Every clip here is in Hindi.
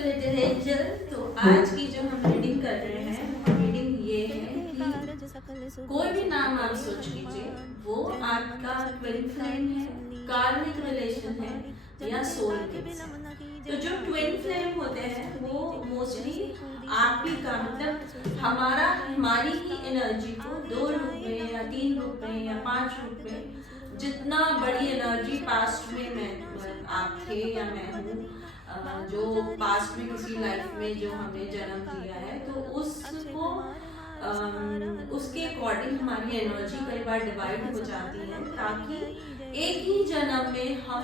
Little angel. तो आज की जो हम रीडिंग कर रहे हैं, रीडिंग ये है कि कोई भी नाम आप सोच लीजिए, वो आपका ट्विन फ्लेम है, कार्मिक रिलेशन है या सोलमेट्स है। तो जो ट्विन फ्लेम होते हैं वो मोस्टली आप ही का मतलब हमारी ही एनर्जी को 2 रूप में या 3 रूप में या 5 रूप में, जितना बड़ी एनर्जी पास्ट में आप थे या मैं हूँ, जो पास्ट में किसी लाइफ में जो हमने जन्म लिया है, तो उसको उसके अकॉर्डिंग हमारी एनर्जी कई बार डिवाइड हो जाती है, ताकि एक ही जन्म में हम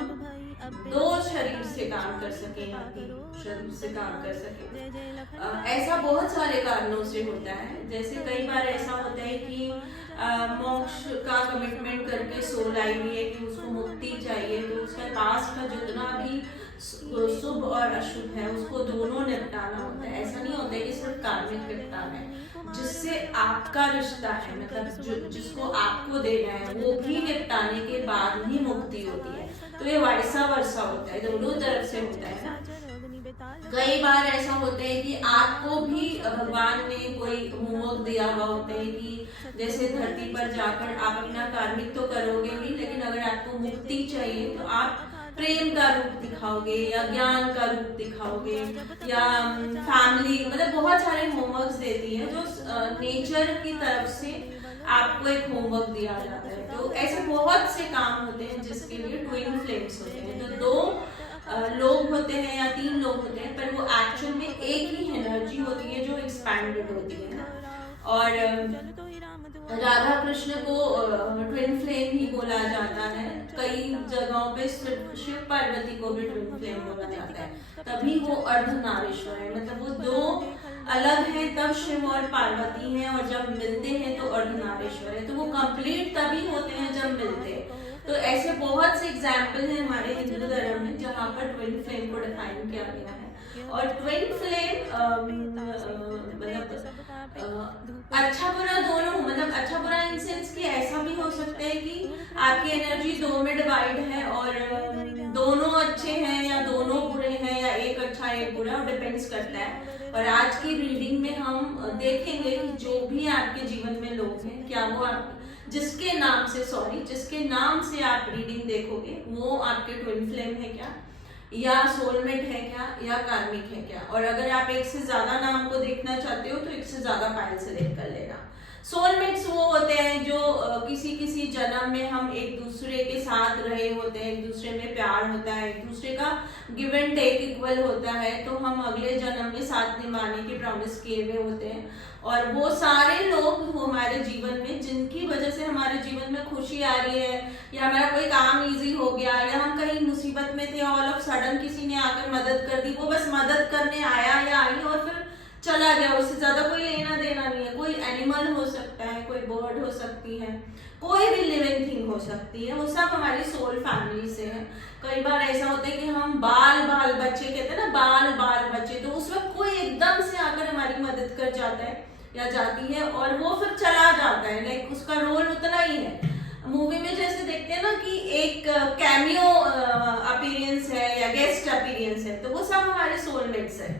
2 शरीर से काम कर सके या 3 शरीर से काम कर सके। ऐसा बहुत सारे कारणों से होता है। जैसे कई बार ऐसा होता है कि मोक्ष का कमिटमेंट करके सोल आई हुई है कि उसको मुक्ति चाहिए, तो उसका पास्ट का जितना भी शुभ और अशुभ है उसको दोनों निपटाना होता है। ऐसा नहीं होता है कि सिर्फ कार्मिक निपटाना है, जिससे आपका रिश्ता है, मतलब जिसको आपको देना है वो भी निपटाने के बाद ही मुक्ति होती है। तो ये वैसा वर्षा होता है, दोनों तरफ से होता है ना। कई बार ऐसा होता है कि आपको भी भगवान ने कोई होमवर्क दिया हुआ होता है कि जैसे धरती पर जाकर आप अपना कार्मिक तो करोगे ही, लेकिन अगर आपको मुक्ति चाहिए तो आप प्रेम का रूप दिखाओगे या ज्ञान का रूप दिखाओगे या फैमिली, मतलब बहुत सारे होमवर्क्स देती है जो नेचर की तरफ से आपको एक होमवर्क दिया जाता है। तो ऐसे बहुत से काम होते हैं जिसके लिए ट्विन फ्लेम्स होते हैं। तो 2 लोग होते हैं या 3 लोग होते हैं, पर वो एक्चुअल में एक ही एनर्जी होती है जो एक्सपैंडेड होती है ना। और राधा कृष्ण को ट्विन फ्लेम ही बोला जाता है। कई जगहों पे शिव पार्वती को भी ट्विन फ्लेम बोला जाता है, तभी वो अर्धनारीश्वर है। मतलब वो 2 अलग हैं तब शिव और पार्वती हैं, और जब मिलते हैं तो अर्धनारीश्वर है। तो वो कंप्लीट तभी होते हैं जब मिलते हैं। तो ऐसे बहुत से एग्जाम्पल हैं हमारे हिंदू धर्म में जहाँ पर ट्विन फ्लेम को डिफाइन किया गया है। और ट्विन फ्लेम मतलब अच्छा बुरा दोनों, मतलब अच्छा बुरा इन सेंस कि ऐसा भी हो सकता है कि आपकी एनर्जी 2 में डिवाइड है और दोनों अच्छे हैं या दोनों बुरे हैं या एक अच्छा एक बुरा, डिपेंड्स करता है। और आज की रीडिंग में हम देखेंगे कि जो भी आपके जीवन में लोग हैं, क्या वो आप जिसके नाम से आप रीडिंग देखोगे वो आपके ट्विन फ्लेम है क्या, या सोलमेट है क्या, या कार्मिक है क्या। और अगर आप एक से ज्यादा नाम को देखना चाहते हो तो एक से ज्यादा फाइल सेलेक्ट कर लेना। सोलमेट्स वो होते हैं जो किसी जन्म में हम एक दूसरे के साथ रहे होते हैं, एक दूसरे में प्यार होता है, एक दूसरे का गिव एंड टेक इक्वल होता है, तो हम अगले जन्म में साथ निभाने के प्रॉमिस किए हुए होते हैं। और वो सारे लोग हमारे जीवन में जिनकी वजह से हमारे जीवन में खुशी आ रही है, या हमारा कोई काम इजी हो गया, या हम कहीं मुसीबत में थे, ऑल ऑफ सडन किसी ने आकर मदद कर दी, वो बस मदद करने आया या आई और फिर चला गया, उससे ज्यादा कोई लेना देना नहीं है। कोई एनिमल हो सकता है, कोई बर्ड हो सकती है, कोई भी लिविंग थिंग हो सकती है, वो सब हमारी सोल फैमिली से है। कई बार ऐसा होता है कि हम बाल बच्चे कहते हैं ना, बाल बच्चे, तो उस वक्त कोई एकदम से आकर हमारी मदद कर जाता है या जाती है और वो फिर चला जाता है, लाइक उसका रोल उतना ही है। मूवी में जैसे देखते हैं ना कि एक कैमियो अपीयरेंस है या गेस्ट अपीयरेंस है, तो वो सब हमारे सोलमेट्स है।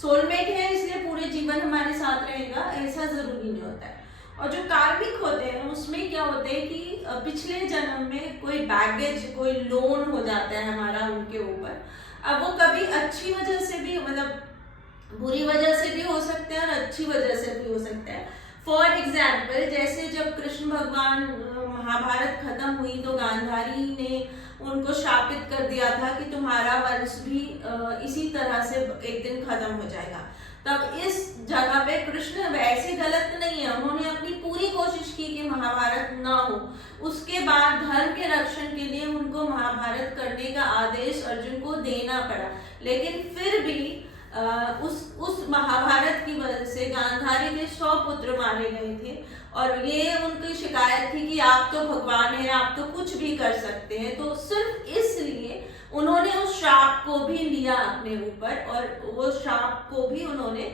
सोलमेट है इसलिए पूरे जीवन हमारे साथ रहेगा, ऐसा जरूरी नहीं होता है। और जो कार्मिक होते हैं उसमें क्या होता है कि पिछले जन्म में कोई बैगेज, कोई लोन हो जाता है हमारा उनके ऊपर। अब वो कभी अच्छी वजह से भी, मतलब बुरी वजह से भी हो सकते हैं और अच्छी वजह से भी हो सकता है। फॉर एग्जाम्पल, जैसे जब कृष्ण भगवान महाभारत खत्म हुई तो गांधारी ने उनको शापित कर दिया था कि तुम्हारा वंश भी इसी तरह से एक दिन खत्म हो जाएगा। तब इस जगह पे कृष्ण वैसे गलत नहीं है, उन्होंने अपनी पूरी कोशिश की कि महाभारत ना हो। उसके बाद धर्म के रक्षण के लिए उनको महाभारत करने का आदेश अर्जुन को देना पड़ा, लेकिन फिर भी उस महाभारत की वजह से गांधारी के 100 पुत्र मारे गए थे। और ये उनकी शिकायत थी कि आप तो भगवान हैं, आप तो कुछ भी कर सकते हैं। तो सिर्फ इसलिए उन्होंने उस श्राप को भी लिया अपने ऊपर, और वो श्राप को भी उन्होंने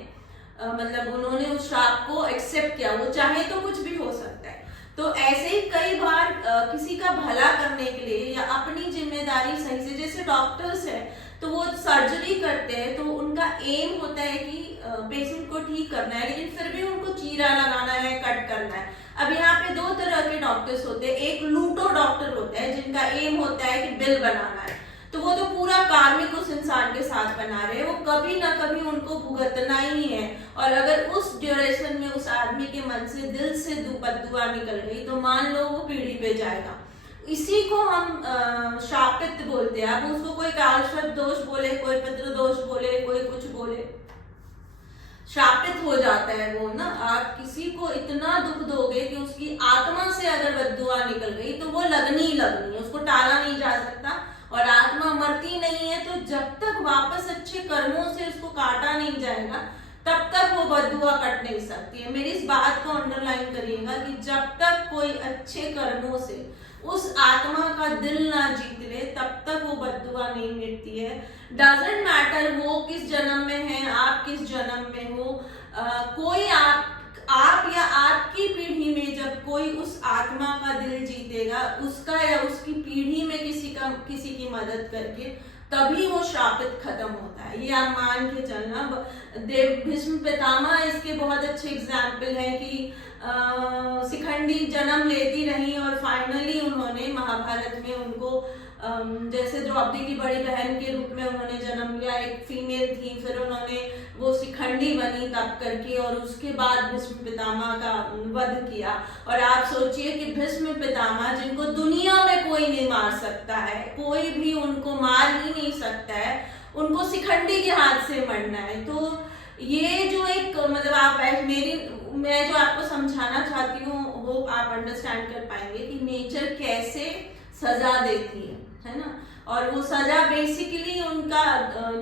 उन्होंने उस श्राप को एक्सेप्ट किया। वो चाहे तो कुछ भी हो सकता है। तो ऐसे ही कई बार किसी का भला करने के लिए या अपनी जिम्मेदारी सही से, जैसे डॉक्टर्स है, तो वो सर्जरी करते हैं, तो उनका एम होता है कि पेशेंट को ठीक करना है, लेकिन फिर भी उनको चीरा लगाना है, कट करना है। अब यहाँ पे दो तरह के डॉक्टर्स होते हैं, एक लूटो डॉक्टर होता है जिनका एम होता है कि बिल बनाना है, तो वो तो पूरा कार्मिक उस इंसान के साथ बना रहे हैं, वो कभी ना कभी उनको भुगतना ही है। और अगर उस ड्यूरेशन में उस आदमी के मन से दिल से बददुआ निकल गई तो मान लो वो पीढ़ी पे जाएगा। इसी को हम शापित बोलते हैं। अब उसको कोई कालसर्प दोष बोले, कोई पितृ दोष बोले, कोई कुछ बोले, श्रापित हो जाता है वो ना। आप किसी को इतना दुख दोगे कि उसकी आत्मा से अगर बद्दुआ निकल गई तो वो लगनी लगनी, उसको टाला नहीं जा सकता। और आत्मा मरती नहीं है, तो जब तक वापस अच्छे कर्मों से उसको काटा नहीं जाएगा तब तक वो बद्दुआ कट नहीं सकती है। मेरी इस बात को अंडरलाइन करिएगा कि जब तक कोई अच्छे कर्मों से उस आत्मा का दिल ना जीत ले तब तक वो बद्दुआ नहीं मिटती है। डजंट मैटर वो किस जन्म में है, आप किस जन्म में हो, कोई आप या आपकी पीढ़ी में जब कोई उस आत्मा का दिल जीतेगा, उसका या उसकी पीढ़ी में किसी की मदद करके, तभी वो श्रापित खत्म होता है। ये आप मान के चलना। देव भीष्म पितामह इसके बहुत अच्छे एग्जाम्पल है कि शिखंडी जन्म लेती रही और फाइनली उन्होंने महाभारत में उनको जैसे द्रौपदी की बड़ी बहन के रूप में उन्होंने जन्म लिया, एक फीमेल थी, फिर उन्होंने वो शिखंडी बनी तब करके, और उसके बाद भीष्म पितामह का वध किया। और आप सोचिए कि भीष्म पितामह जिनको दुनिया में कोई नहीं मार सकता है, कोई भी उनको मार ही नहीं सकता है, उनको शिखंडी के हाथ से मरना है। तो ये जो एक मतलब आप मैं जो आपको समझाना चाहती हूँ वो आप अंडरस्टैंड कर पाएंगे कि नेचर कैसे सजा देती है ना। और वो सजा बेसिकली उनका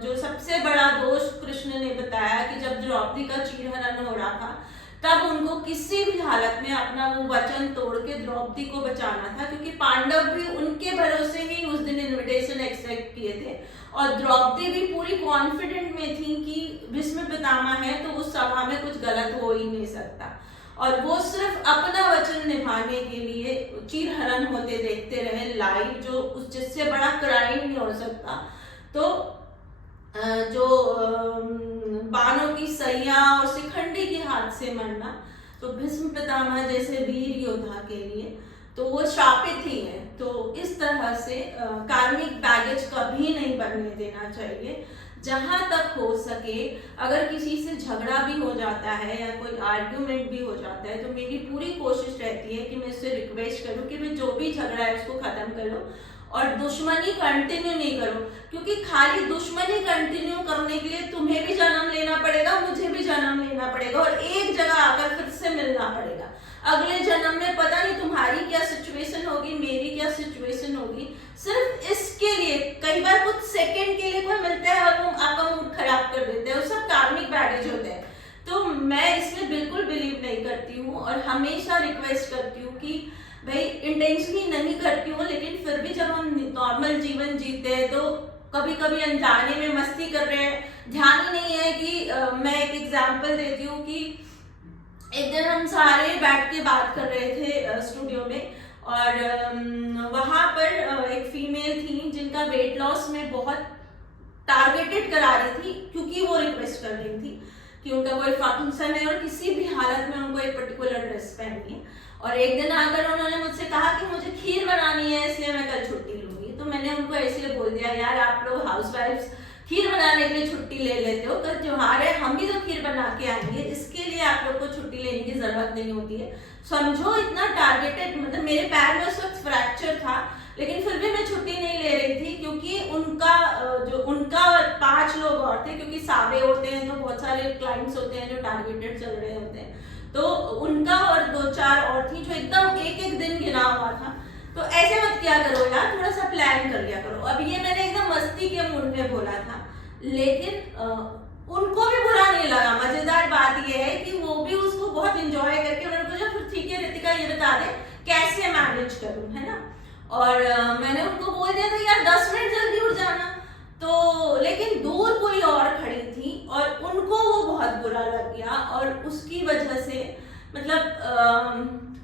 जो सबसे बड़ा दोष कृष्ण ने बताया कि जब द्रौपदी का चीरहरण हो रहा था तब उनको किसी भी हालत में अपना वो वचन तोड़ के द्रौपदी को बचाना था, क्योंकि पांडव भी उनके भरोसे ही उस दिन इनविटेशन एक्सेप्ट किए थे। और द्रौपदी भी पूरी कॉन्फिडेंट में थी कि भीष्म पितामह है तो उस सभा में कुछ गलत हो ही नहीं सकता, और वो सिर्फ अपना वचन निभाने के लिए चीरहरण होते देखते रहे लाइव, जो जिससे बड़ा क्राइम नहीं हो सकता। तो जो बाणों की सैया और शिखंडी के हाथ से मरना, तो भीष्म पितामह जैसे वीर योद्धा के लिए तो वो श्रापित ही है। तो इस तरह से कार्मिक बैगेज कभी नहीं बनने देना चाहिए। जहां तक हो सके अगर किसी से झगड़ा भी हो जाता है या कोई आर्ग्यूमेंट भी हो जाता है तो मेरी पूरी कोशिश रहती है कि मैं उससे रिक्वेस्ट करूं कि मैं जो भी झगड़ा है उसको खत्म करो और दुश्मनी कंटिन्यू नहीं करो, क्योंकि खाली दुश्मनी कंटिन्यू करने के लिए तुम्हें भी जन्म लेना पड़ेगा, मुझे भी जन्म लेना पड़ेगा, और एक जगह आकर फिर से मिलना पड़ेगा। अगले जन्म में पता नहीं तुम्हारी क्या सिचुएशन होगी, मेरी क्या सिचुएशन होगी। सिर्फ इसके लिए कई बार कुछ सेकंड के लिए कोई मिलता है और वो आपका मूड खराब कर देते हैं, वो सब कार्मिक बैगेज होते हैं। तो मैं इसमें बिल्कुल बिलीव नहीं करती हूँ और हमेशा रिक्वेस्ट करती हूँ कि भाई इंटेंशनली नहीं करती हूँ, लेकिन फिर भी जब हम नॉर्मल जीवन जीते हैं तो कभी कभी अनजाने में मस्ती कर रहे हैं, ध्यान ही नहीं है कि मैं एक एग्जाम्पल देती हूँ कि एक दिन हम सारे बैठ के बात कर रहे थे स्टूडियो में, और वहां पर एक फीमेल थी जिनका वेट लॉस में बहुत टारगेटेड करा रही थी, क्योंकि वो रिक्वेस्ट कर रही थी कि उनका कोई फंक्शन है और किसी भी हालत में उनको एक पर्टिकुलर ड्रेस पहननी है। और एक दिन आकर उन्होंने मुझसे कहा कि मुझे खीर बनानी है इसलिए मैं कल छुट्टी लूंगी। तो मैंने उनको ऐसे बोल दिया, यार आप लोग हाउसवाइफ्स खीर बनाने के लिए छुट्टी ले लेते हो, कल त्योहार है, हम भी तो खीर बना के आएंगे, इसके लिए आप लोग को छुट्टी लेने की जरूरत नहीं होती है। समझो इतना टारगेटेड, मतलब मेरे पैर में उस वक्त फ्रैक्चर था लेकिन फिर भी मैं छुट्टी नहीं ले रही थी, क्योंकि उनका 5 लोग और थे, क्योंकि सावे होते हैं तो बहुत सारे क्लाइंट्स होते हैं जो टारगेटेड चल रहे होते हैं, तो उनका और 2-4 और थी जो एकदम एक दिन गिना हुआ था। तो ऐसे मत किया करो यार, थोड़ा सा प्लान कर लिया करो। अब ये मैंने एकदम मस्ती के मूड में बोला था, लेकिन उनको भी बुरा नहीं लगा। मजेदार बात ये है कि वो भी उसको बहुत इंजॉय करके उन्होंने पूछा फिर ठीक है रितिका ये बता दे कैसे मैनेज करूं, है ना। और मैंने उनको बोल दिया था यार 10 मिनट जल्दी उठ जाना, तो लेकिन दूर कोई और खड़ी थी और उनको वो बहुत बुरा लग गया, और उसकी वजह से मतलब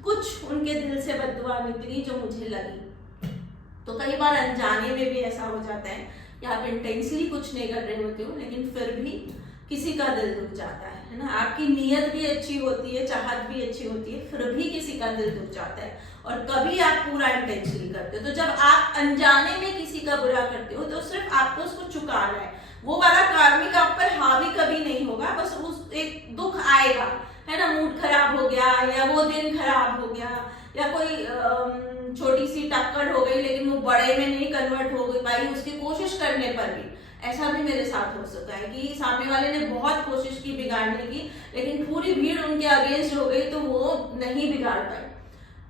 कुछ उनके दिल से बद्दुआ निकली जो मुझे लगी। तो कई बार अनजाने में भी ऐसा हो जाता है या आप इंटेंसली कुछ नहीं कर रहे होते हो, लेकिन फिर भी किसी का दिल दुख जाता है ना। आपकी नीयत भी अच्छी होती है, चाहत भी अच्छी होती है, फिर भी किसी का दिल दुख जाता है, और कभी आप पूरा इंटेंशनली करते हो। तो जब आप अनजाने में किसी का बुरा करते हो तो सिर्फ आपको उसको चुकाना है, वो वाला कार्मिक आप पर हावी कभी नहीं होगा, बस उस एक दुख आएगा, है ना। मूड खराब हो गया, या वो दिन खराब हो गया, या कोई छोटी सी टक्कर हो गई लेकिन वो बड़े में नहीं कन्वर्ट हो गई भाई, उसकी कोशिश करने पर भी। ऐसा भी मेरे साथ हो सकता है कि सामने वाले ने बहुत कोशिश की बिगाड़ने की, लेकिन पूरी भीड़ उनके अगेंस्ट हो गई तो वो नहीं बिगाड़ पाए।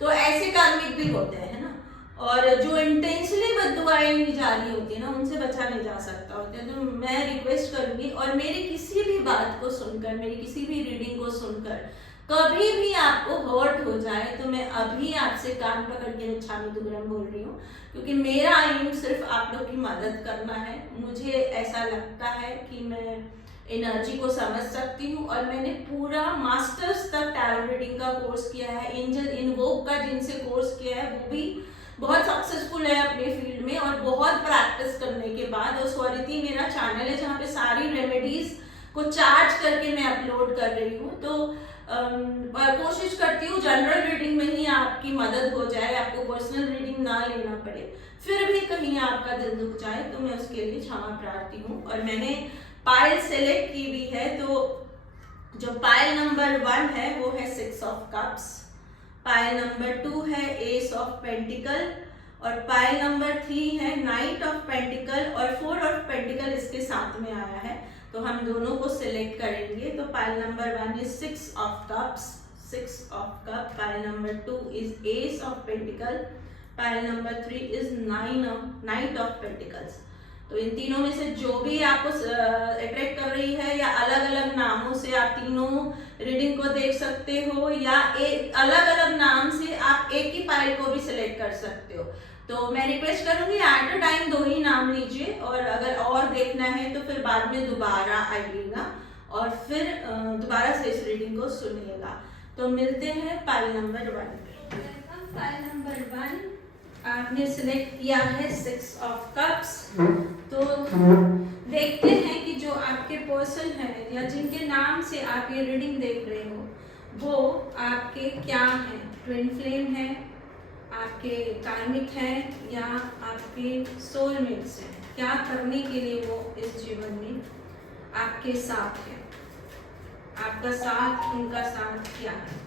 तो ऐसे कार्मिक भी होते हैं, है ना। और जो इंटेंशनली बद्दुआएं नहीं जा रही होती है ना, उनसे बचा नहीं जा सकता होता है। तो मैं रिक्वेस्ट करूंगी, और मेरी किसी भी बात को सुनकर, मेरी किसी भी रीडिंग को सुनकर कभी भी आपको हर्ट हो जाए तो मैं अभी आपसे कान पकड़ के इच्छामी दुग्रम बोल रही हूँ, क्योंकि मेरा एम सिर्फ आप लोग की मदद करना है। मुझे ऐसा लगता है कि मैं एनर्जी को समझ सकती हूँ, और मैंने पूरा मास्टर्स तक टैरो रीडिंग का कोर्स किया है, एंजल इनवोक का जिनसे कोर्स किया है वो भी बहुत सक्सेसफुल है अपने फील्ड में, और बहुत प्रैक्टिस करने के बाद। और स्वरिति मेरा चैनल है जहाँ पे सारी रेमेडीज को चार्ज करके मैं अपलोड कर रही हूँ। तो कोशिश करती हूँ जनरल रीडिंग में ही आपकी मदद हो जाए, आपको पर्सनल रीडिंग ना लेना पड़े। फिर भी कहीं आपका दिल दुख जाए तो मैं उसके लिए क्षमा प्रार्थी हूँ। और मैंने पायल सेलेक्ट की भी है, तो जो पायल नंबर 1 है वो है 6 ऑफ कप्स, पायल नंबर 2 है एस ऑफ पेंटिकल, और पायल नंबर 3 है नाइट ऑफ पेंटिकल, और 4 ऑफ पेंटिकल इसके साथ में आया है। तो हम दोनों को सिलेक्ट करेंगे। तो pile number 1 is 6 of cups, 6 of cup, pile number 2 is S of pentacle, pile number 3 is night of pentacles. तो इन तीनों में से जो भी आपको अट्रैक्ट कर रही है, या अलग अलग नामों से आप तीनों रीडिंग को देख सकते हो, या एक अलग अलग नाम से आप एक ही पायल को भी सिलेक्ट कर सकते हो। तो मैं रिक्वेस्ट करूंगी एट अ टाइम 2 ही नाम लीजिए, और अगर और देखना है तो फिर बाद में दोबारा आइएगा और फिर दोबारा से इस रीडिंग को सुनिएगा। तो मिलते हैं पायल नंबर 1 पे। पायल नंबर 1 आपने सिलेक्ट किया है 6 ऑफ कप्स। तो देखते हैं कि जो आपके पर्सन है या जिनके नाम से आप ये रीडिंग देख रहे हो वो आपके क्या हैं। ट्विन फ्लेम है, आपके कार्मिक है, या आपके सोलमेट्स हैं। क्या करने के लिए वो इस जीवन में आपके साथ है, आपका साथ, उनका साथ क्या है।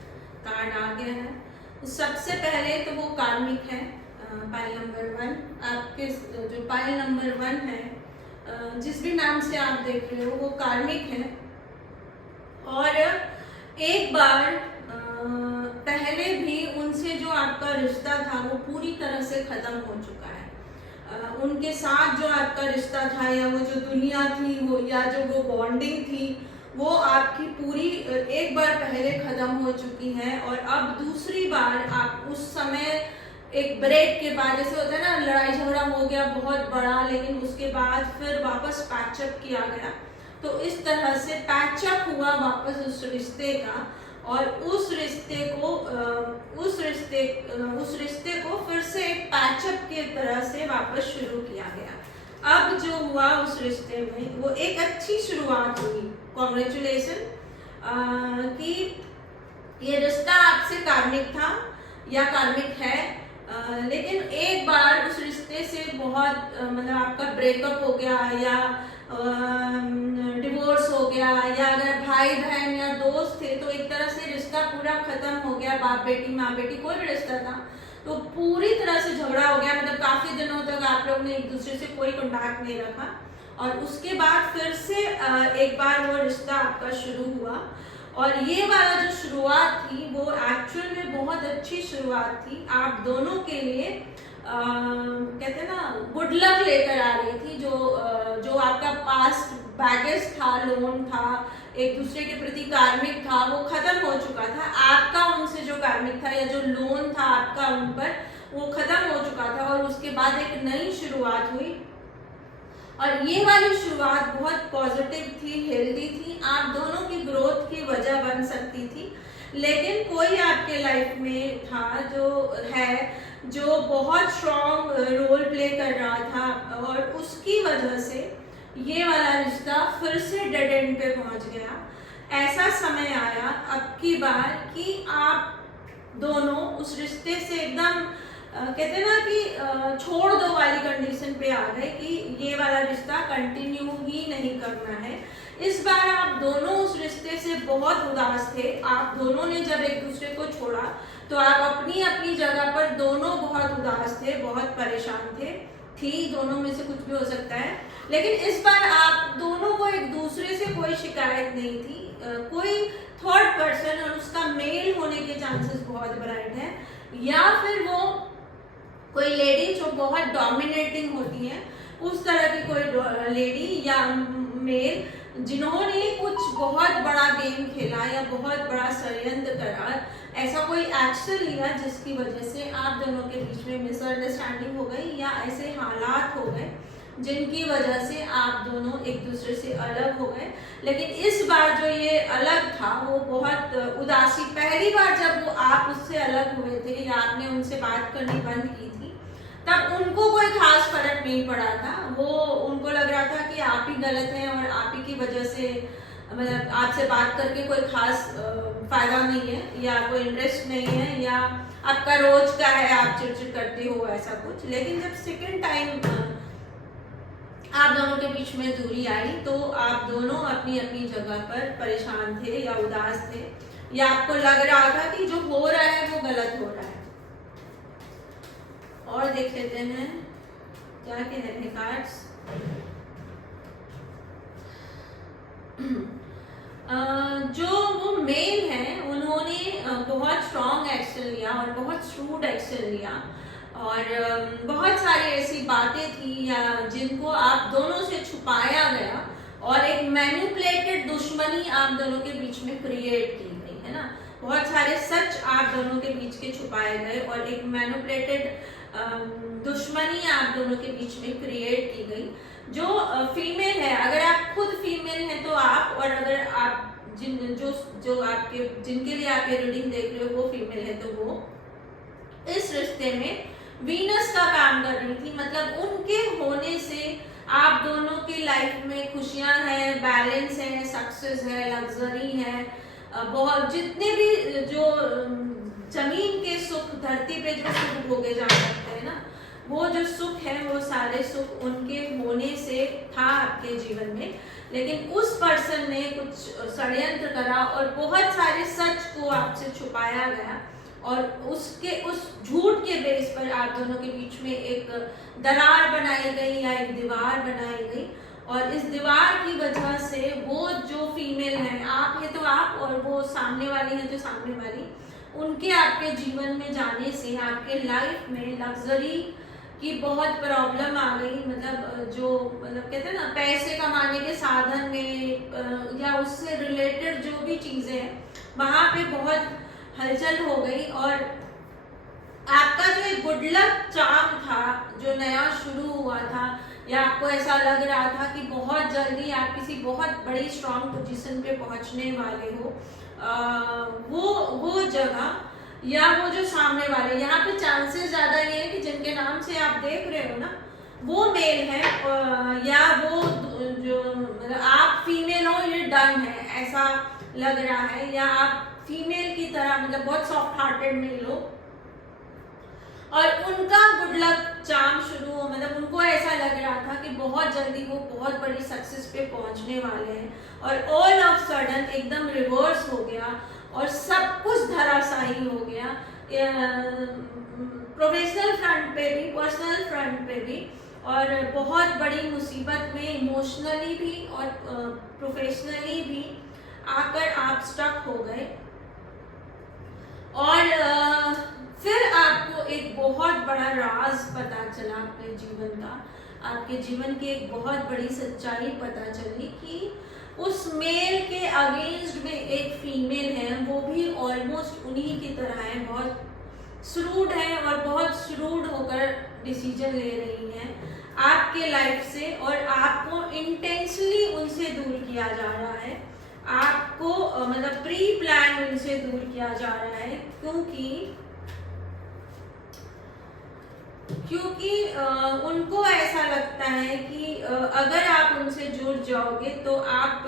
कार्ड आ गया है। तो सबसे पहले तो वो कार्मिक है, पायल नंबर 1। आपके जो पायल नंबर 1 है, जिस भी नाम से आप देख रहे हो वो कार्मिक है, और एक बार पहले भी उनसे जो आपका रिश्ता था वो पूरी तरह से खत्म हो चुका है। उनके साथ जो आपका रिश्ता था, या वो जो दुनिया थी वो, या जो वो बॉन्डिंग थी, वो आपकी पूरी एक बार पहले खत्म हो चुकी है। और अब दूसरी बार आप उस समय एक ब्रेक के बाद, जैसे होता है ना लड़ाई झगड़ा हो गया बहुत बड़ा, लेकिन उसके बाद फिर वापस पैचअप किया गया। तो इस तरह से पैचअप हुआ वापस उस रिश्ते का, और उस रिश्ते को फिर से एक पैचअप के तरह से वापस शुरू किया गया। अब जो हुआ उस रिश्ते में वो एक अच्छी शुरुआत हुई। कॉन्ग्रेचुलेशन कि ये रिश्ता आपसे कार्मिक था या कार्मिक है, लेकिन एक बार उस रिश्ते से बहुत मतलब आपका ब्रेकअप हो गया, या डिवोर्स हो गया, या अगर भाई बहन या दोस्त थे तो एक तरह से रिश्ता पूरा खत्म हो गया। बाप बेटी, माँ बेटी, कोई भी रिश्ता था तो पूरी तरह से झगड़ा हो गया। मतलब काफी दिनों तक आप लोग ने एक दूसरे से कोई कॉन्टैक्ट नहीं रखा, और उसके बाद फिर से एक बार वो रिश्ता आपका शुरू हुआ। और ये वाला जो शुरुआत थी वो एक्चुअल में बहुत अच्छी शुरुआत थी। आप दोनों के लिए कहते हैं ना गुड लक लेकर आ रही थी। जो आपका पास्ट बैगेज था, लोन था, एक दूसरे के प्रति कार्मिक था, वो खत्म हो चुका था। आपका उनसे जो कार्मिक था या जो लोन था आपका उन पर, वो खत्म हो चुका था, और उसके बाद एक नई शुरुआत हुई। और ये वाली शुरुआत बहुत पॉजिटिव थी, हेल्दी थी, आप दोनों की ग्रोथ की वजह बन सकती थी। लेकिन कोई आपके लाइफ में था जो बहुत स्ट्रॉन्ग रोल प्ले कर रहा था और उसकी वजह से ये वाला रिश्ता फिर से डेड एंड पे पहुंच गया। ऐसा समय आया अब की बार कि आप दोनों उस रिश्ते से एकदम कहते हैं ना कि छोड़ दो वाली कंडीशन पे आ गए कि ये वाला रिश्ता कंटिन्यू ही नहीं करना है। इस बार आप दोनों उस रिश्ते से बहुत उदास थे। आप दोनों ने जब एक दूसरे को छोड़ा तो आप अपनी अपनी जगह पर दोनों बहुत उदास थे, बहुत परेशान थे। दोनों में से कुछ भी हो सकता है, लेकिन इस बार आप दोनों को एक दूसरे से कोई शिकायत नहीं थी। कोई थर्ड पर्सन और उसका मेल होने के चांसेस बहुत ब्राइट है, या फिर वो कोई लेडी जो बहुत डोमिनेटिंग होती है, उस तरह की कोई लेडी या मेल जिन्होंने कुछ बहुत बड़ा गेम खेला या बहुत बड़ा षड्यंत्र करा, ऐसा कोई एक्शन लिया जिसकी वजह से आप दोनों के बीच में मिसअंडरस्टैंडिंग हो गई या ऐसे हालात हो गए जिनकी वजह से आप दोनों एक दूसरे से अलग हो गए। लेकिन इस बार जो ये अलग था वो बहुत उदासी, पहली बार जब वो आप उससे अलग हुए थे या आपने उनसे बात करनी बंद की थी, तब उनको कोई खास फर्क नहीं पड़ा था। वो उनको लग रहा था कि आप ही गलत हैं और आप ही की वजह से मतलब आपसे बात करके कोई खास फायदा नहीं है या कोई इंटरेस्ट नहीं है या आपका रोज का है, आप चिड़चिड़ करते हो, ऐसा कुछ। लेकिन जब सेकेंड टाइम आप दोनों के बीच में दूरी आई तो आप दोनों अपनी अपनी जगह पर परेशान थे या उदास थे, या आपको लग रहा था कि जो हो रहा है वो गलत हो रहा है। और देख लेते हैं क्या कह रहे हैं कार्ड्स। जो वो मेल हैं उन्होंने बहुत स्ट्रॉन्ग एक्शन लिया और बहुत श्रूड एक्शन लिया, और बहुत सारी ऐसी बातें थी या जिनको आप दोनों से छुपाया गया और एक मैनिपुलेटेड दुश्मनी आप दोनों के बीच में क्रिएट की गई है ना। बहुत सारे सच आप दोनों के बीच के छुपाए गए और एक मैनिपुलेटेड दुश्मनी आप दोनों के बीच में क्रिएट की गई। जो फीमेल है, अगर आप खुद फीमेल हैं तो आप, और अगर आप जिनके लिए आप ये रीडिंग देख रहे हो वो फीमेल है तो वो इस रिश्ते में वीनस का काम कर रही थी। मतलब उनके होने से आप दोनों की लाइफ में खुशियां हैं, बैलेंस है, सक्सेस है, लग्जरी है, बहुत जितने भी जो जमीन के सुख, धरती पे जो सुख भोगे जा सकते हैं ना, वो जो सुख है वो सारे सुख उनके होने से था आपके जीवन में। लेकिन उस पर्सन ने कुछ षड्यंत्र करा और बहुत सारे सच को आपसे छुपाया गया, और उस झूठ के बेस पर आप दोनों के बीच में एक दरार बनाई गई या एक दीवार बनाई गई। और इस दीवार की वजह से वो जो फीमेल है, आप है तो आप और वो सामने वाली है तो सामने वाली, उनके आपके जीवन में जाने से आपके लाइफ में लग्जरी की बहुत प्रॉब्लम आ गई। मतलब कहते हैं ना, पैसे कमाने के साधन में या उससे रिलेटेड जो भी चीजें हैं वहां पे बहुत हलचल हो गई, और आपका जो एक गुड लक चार्म था जो नया शुरू हुआ था, या आपको ऐसा लग रहा था कि बहुत जल्दी आप किसी बहुत बड़ी स्ट्रॉन्ग पोजीशन पे पहुंचने वाले हो, वो जगह या वो जो सामने वाले, यहाँ पे चांसेस ज्यादा ये है कि जिनके नाम से आप देख रहे हो ना वो मेल है, या वो जो मतलब आप फीमेल हो, ये डन है ऐसा लग रहा है, या आप फीमेल की तरह मतलब बहुत सॉफ्ट हार्टेड मेल हो और उनका गुड लक चार्म शुरू हो। मतलब उनको ऐसा लग रहा था कि बहुत जल्दी वो बहुत बड़ी सक्सेस पे पहुंचने वाले हैं, और ऑल ऑफ सडन एकदम रिवर्स हो गया और सब कुछ धराशायी हो गया। प्रोफेशनल फ्रंट पे भी, पर्सनल फ्रंट पे भी, और बहुत बड़ी मुसीबत में इमोशनली भी और प्रोफेशनली भी आकर आप स्टक हो गए। और फिर आपको एक बहुत बड़ा राज पता चला अपने जीवन का, आपके जीवन की एक बहुत बड़ी सच्चाई पता चली कि उस मेल के अगेंस्ट में एक फीमेल है, वो भी ऑलमोस्ट उन्हीं की तरह है, बहुत श्रूड है और बहुत श्रूड होकर डिसीजन ले रही है आपके लाइफ से, और आपको इंटेंशनली उनसे दूर किया जा रहा है। आपको मतलब प्री प्लान उनसे दूर किया जा रहा है, क्योंकि उनको ऐसा लगता है कि अगर आप उनसे जुड़ जाओगे तो आप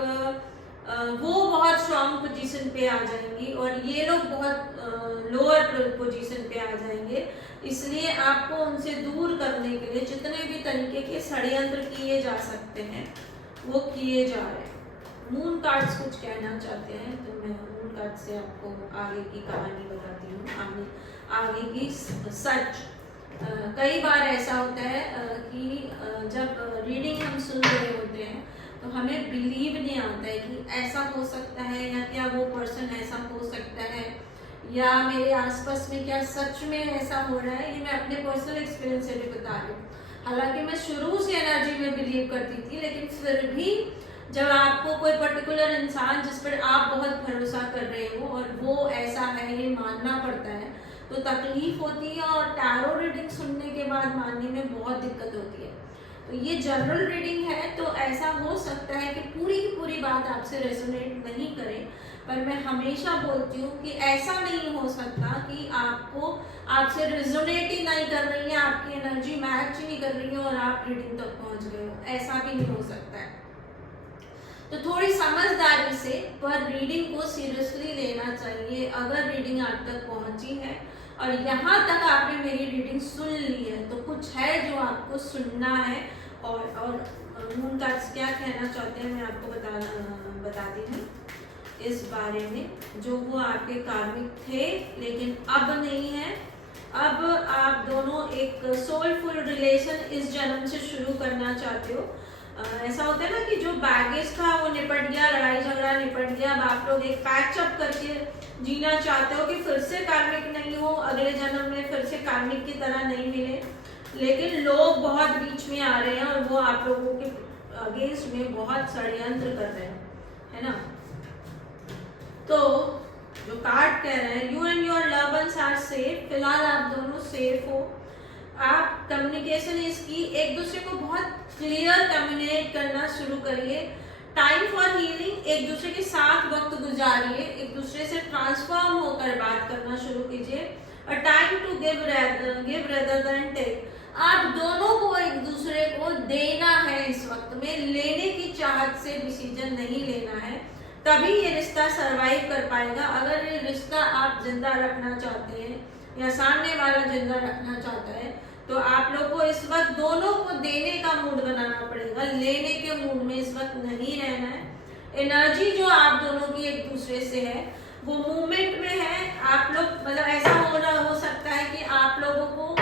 वो बहुत स्ट्रॉन्ग पोजीशन पे आ जाएंगी और ये लोग बहुत लोअर पोजीशन पे आ जाएंगे। इसलिए आपको उनसे दूर करने के लिए जितने भी तरीके के षड्यंत्र किए जा सकते हैं वो किए जा रहे हैं। मून कार्ड्स कुछ कहना चाहते हैं तो मैं मून कार्ड से आपको आगे की कहानी बताती हूँ, आगे की सच। कई बार ऐसा होता है कि जब रीडिंग हम सुन रहे होते हैं तो हमें बिलीव नहीं आता है कि ऐसा हो सकता है या क्या वो पर्सन ऐसा हो सकता है या मेरे आसपास में क्या सच में ऐसा हो रहा है। ये मैं अपने पर्सनल एक्सपीरियंस से भी बता रही हूँ। हालांकि मैं शुरू से एनर्जी में बिलीव करती थी, लेकिन फिर भी जब आपको कोई पर्टिकुलर इंसान जिस पर आप बहुत भरोसा कर रहे हो और वो ऐसा है ये मानना पड़ता है तो तकलीफ होती है, और टैरो रीडिंग सुनने के बाद मानने में बहुत दिक्कत होती है। तो ये जनरल रीडिंग है तो ऐसा हो सकता है कि पूरी की पूरी बात आपसे रेजोनेट नहीं करे, पर मैं हमेशा बोलती हूँ कि ऐसा नहीं हो सकता कि आपसे रेजोनेट ही नहीं कर रही है, आपकी एनर्जी मैच ही नहीं कर रही है और आप रीडिंग तक पहुँच गए हो, ऐसा भी नहीं हो सकता है। तो थोड़ी समझदारी से पर रीडिंग को सीरियसली लेना चाहिए। अगर रीडिंग आप तक पहुंची है और यहाँ तक आपने मेरी रीडिंग सुन ली है तो कुछ है जो आपको सुनना है। और मून कार्ड्स क्या कहना चाहते हैं मैं आपको बताती हूँ इस बारे में। जो वो आपके कार्मिक थे लेकिन अब नहीं है। अब आप दोनों एक सोलफुल रिलेशन इस जन्म से शुरू करना चाहते हो। ऐसा होता है ना कि जो बैगेज था वो निपट गया, लड़ाई झगड़ा निपट गया, अब आप लोग एक पैचअप करके जीना चाहते हो कि फिर से कार्मिक नहीं हो, अगले जन्म में फिर से कार्मिक की तरह नहीं मिले। लेकिन लोग बहुत बीच में आ रहे हैं और वो आप लोगों के अगेंस्ट में बहुत षड्यंत्र कर रहे हैं, है ना। तो जो कार्ड कह रहे हैं, you and your love ones are safe. फिलहाल आप दोनों सेफ हो। आप कम्युनिकेशन इसकी एक दूसरे को बहुत क्लियर कम्युनिकेट करना शुरू करिए। टाइम फॉर हीलिंग, एक दूसरे के साथ वक्त गुजारिए, एक दूसरे से ट्रांसफॉर्म होकर बात करना शुरू कीजिए। और time to give rather than take. आप दोनों को एक दूसरे को देना है इस वक्त में, लेने की चाहत से डिसीजन नहीं लेना है, तभी ये रिश्ता सरवाइव कर पाएगा। अगर ये रिश्ता आप जिंदा रखना चाहते हैं या सामने वाला जिंदा रखना चाहता है तो आप लोग को इस वक्त दोनों को देने का मूड बनाना पड़ेगा, लेने के मूड में इस वक्त नहीं रहना है। एनर्जी जो आप दोनों की एक दूसरे से है वो मूवमेंट में है। आप लोग मतलब ऐसा हो सकता है कि आप लोगों को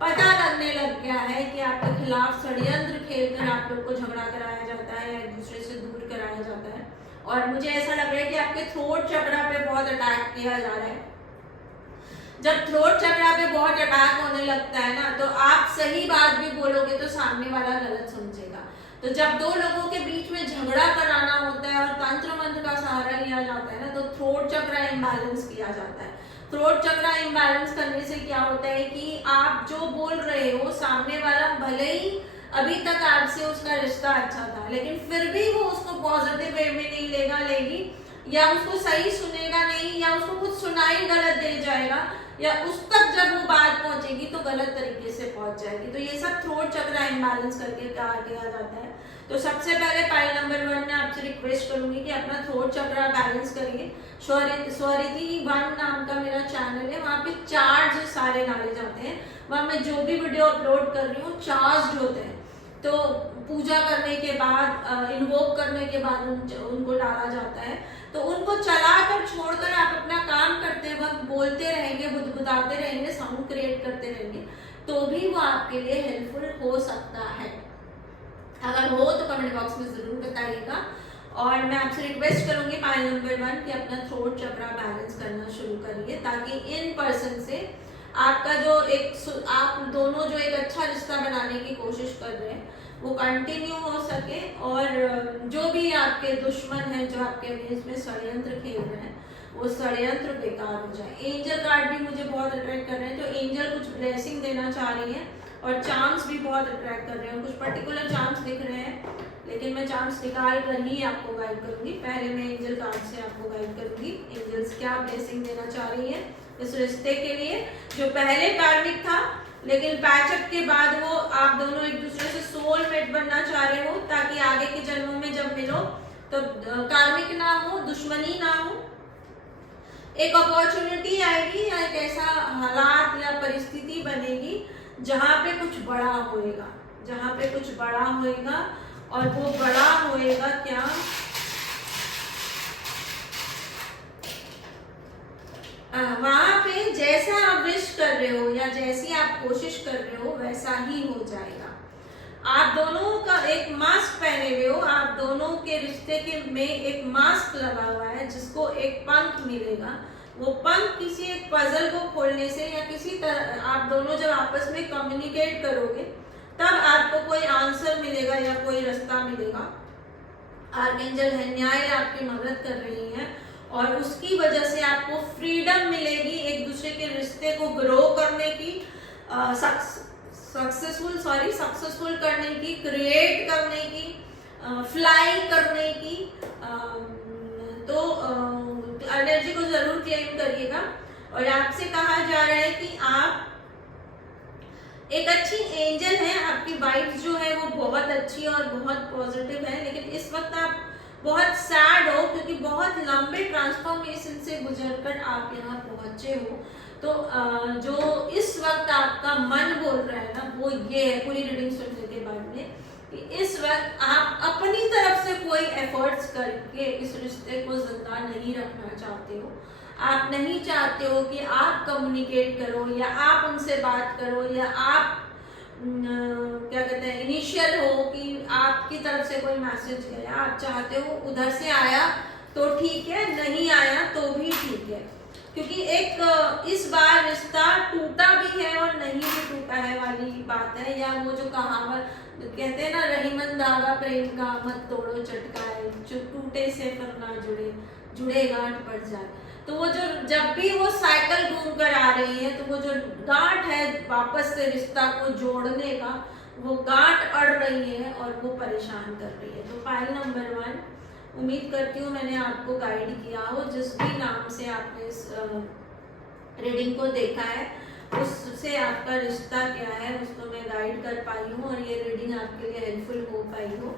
पता लगने लग गया है कि आपके खिलाफ षड्यंत्र खेलकर आप लोग को झगड़ा कराया जाता है या एक दूसरे से दूर कराया जाता है। और मुझे ऐसा लग रहा है कि आपके थ्रोट चक्रा पे बहुत अटैक किया जा रहा है। जब थ्रोट चक्रा पे बहुत अटैक होने लगता है ना तो आप सही बात भी बोलोगे तो सामने वाला गलत समझेगा। तो जब दो लोगों के बीच में झगड़ा कराना होता है और तंत्र मंत्र का सहारा लिया जाता है ना तो थ्रोट चक्रा इम्बैलेंस किया जाता है। थ्रोट चक्रा इम्बैलेंस करने से क्या होता है कि आप जो बोल रहे हो सामने वाला भले ही अभी तक आपसे उसका रिश्ता अच्छा था लेकिन फिर भी वो उसको पॉजिटिव वे में नहीं लेगी या उसको सही सुनेगा नहीं या उसको कुछ सुनाई गलत दे जाएगा या उस तक जब वो बात पहुंचेगी तो गलत तरीके से पहुंच जाएगी। तो ये सब थ्रोट चक्रा इम्बैलेंस करके क्या किया जाता है। तो सबसे पहले पाइल नंबर 1 में आपसे रिक्वेस्ट करूंगी कि अपना थ्रोट चक्रा बैलेंस करिए। स्वरिति 1 नाम का मेरा चैनल है, वहाँ पे चार्ज सारे डाले जाते हैं। वहाँ मैं जो भी वीडियो अपलोड कर रही हूँ चार्ज होते हैं। तो पूजा करने के बाद इन्वोक करने के बाद उनको डाला जाता है। तो उनको चलाकर छोड़कर आप अपना काम करते वक्त बोलते रहेंगे, बुदबुदाते रहेंगे, साउंड क्रिएट करते रहेंगे तो भी वो आपके लिए हेल्पफुल हो सकता है। अगर हो तो कमेंट बॉक्स में जरूर बताइएगा। और मैं आपसे रिक्वेस्ट करूंगी पाइल नंबर 1 कि अपना थ्रोट चक्रा बैलेंस करना शुरू करिए ताकि इन पर्सन से आपका जो आप दोनों जो एक अच्छा रिश्ता बनाने की कोशिश कर रहे हैं वो कंटिन्यू हो सके और जो भी आपके दुश्मन हैं जो आपके अगेंस्ट में षड्यंत्र खेल रहे हैं वो षड्यंत्र बेकार हो जाए। एंजल कार्ड भी मुझे बहुत अट्रैक्ट कर रहे हैं। तो एंजल कुछ ब्लेसिंग देना चाह रही है और चांस भी बहुत अट्रैक्ट कर रहे हैं। कुछ पर्टिकुलर चांस दिख रहे हैं लेकिन मैं चांस निकाल कर ही आपको गाइड करूंगी। पहले मैं एंजल कार्ड से आपको गाइड करूंगी, एंजल्स क्या ब्लेसिंग देना चाह रही है इस रिश्ते के लिए जो पहले कार्मिक था, लेकिन पैचअप के बाद वो आप दोनों एक दूसरे से सोलमेट बनना चाह रहे हो, ताकि आगे के जन्मों में जब मिलो तो कार्मिक ना हो, दुश्मनी ना हो। एक अपॉर्चुनिटी आएगी या एक ऐसा हालात या परिस्थिति बनेगी जहां पे कुछ बड़ा होएगा, जहां पे कुछ बड़ा होएगा। और वो बड़ा होएगा क्या, वहां पे जैसा आप विश कर रहे हो या जैसी आप कोशिश कर रहे हो वैसा ही हो जाएगा। आप दोनों का एक मास्क पहने हुए हो, आप दोनों के रिश्ते के में एक मास्क लगा हुआ है जिसको एक पंख मिलेगा। वो पंख किसी एक पजल को खोलने से या किसी तरह आप दोनों जब आपस में कम्युनिकेट करोगे तब आपको कोई आंसर मिलेगा या कोई रास्ता मिलेगा। आर्कएंजल है न्याय आपकी मदद कर रही है और उसकी वजह से आपको फ्रीडम मिलेगी एक दूसरे के रिश्ते को ग्रो करने की, सक्सेसफुल करने की, क्रिएट करने की, फ्लाई करने की। तो एनर्जी को जरूर क्लेम करिएगा। और आपसे कहा जा रहा है कि आप एक अच्छी एंजल है, आपकी वाइब्स जो है वो बहुत अच्छी और बहुत पॉजिटिव है, लेकिन इस वक्त आप बहुत सैड हो क्योंकि बहुत लंबे ट्रांसफॉर्मेशन से गुजरकर आप यहाँ पहुंचे हो। तो जो इस वक्त आपका मन बोल रहा है ना वो ये है, पूरी रीडिंग सुनने के बाद में, कि इस वक्त आप अपनी तरफ से कोई एफर्ट्स करके इस रिश्ते को जिंदा नहीं रखना चाहते हो। आप नहीं चाहते हो कि आप कम्युनिकेट करो या आप उनसे बात करो या आप क्या कहते हैं इनिशियल हो कि आपकी तरफ से कोई मैसेज गया। आप चाहते हो उधर से आया तो ठीक है, नहीं आया तो भी ठीक है, क्योंकि एक इस बार रिश्ता टूटा भी है और नहीं भी टूटा है वाली बात है। या वो जो कहावत कहते हैं ना, रहीमन धागा प्रेम का मत तोड़ो चटकाए, जो टूटे से फिर ना जुड़े, जुड़े गांठ पड़ जाए। तो वो जो जब भी वो साइकिल घूम कर आ रही है तो वो जो गांठ है वापस से रिश्ता को जोड़ने का, वो गांठ अड़ रही है और वो परेशान कर रही है। तो फाइल नंबर 1, उम्मीद करती हूँ मैंने आपको गाइड किया हो। जिस भी नाम से आपने इस रीडिंग को देखा है उससे आपका रिश्ता क्या है उसको मैं गाइड कर पाई हूँ और ये रीडिंग आपके लिए हेल्पफुल हो पाई हो।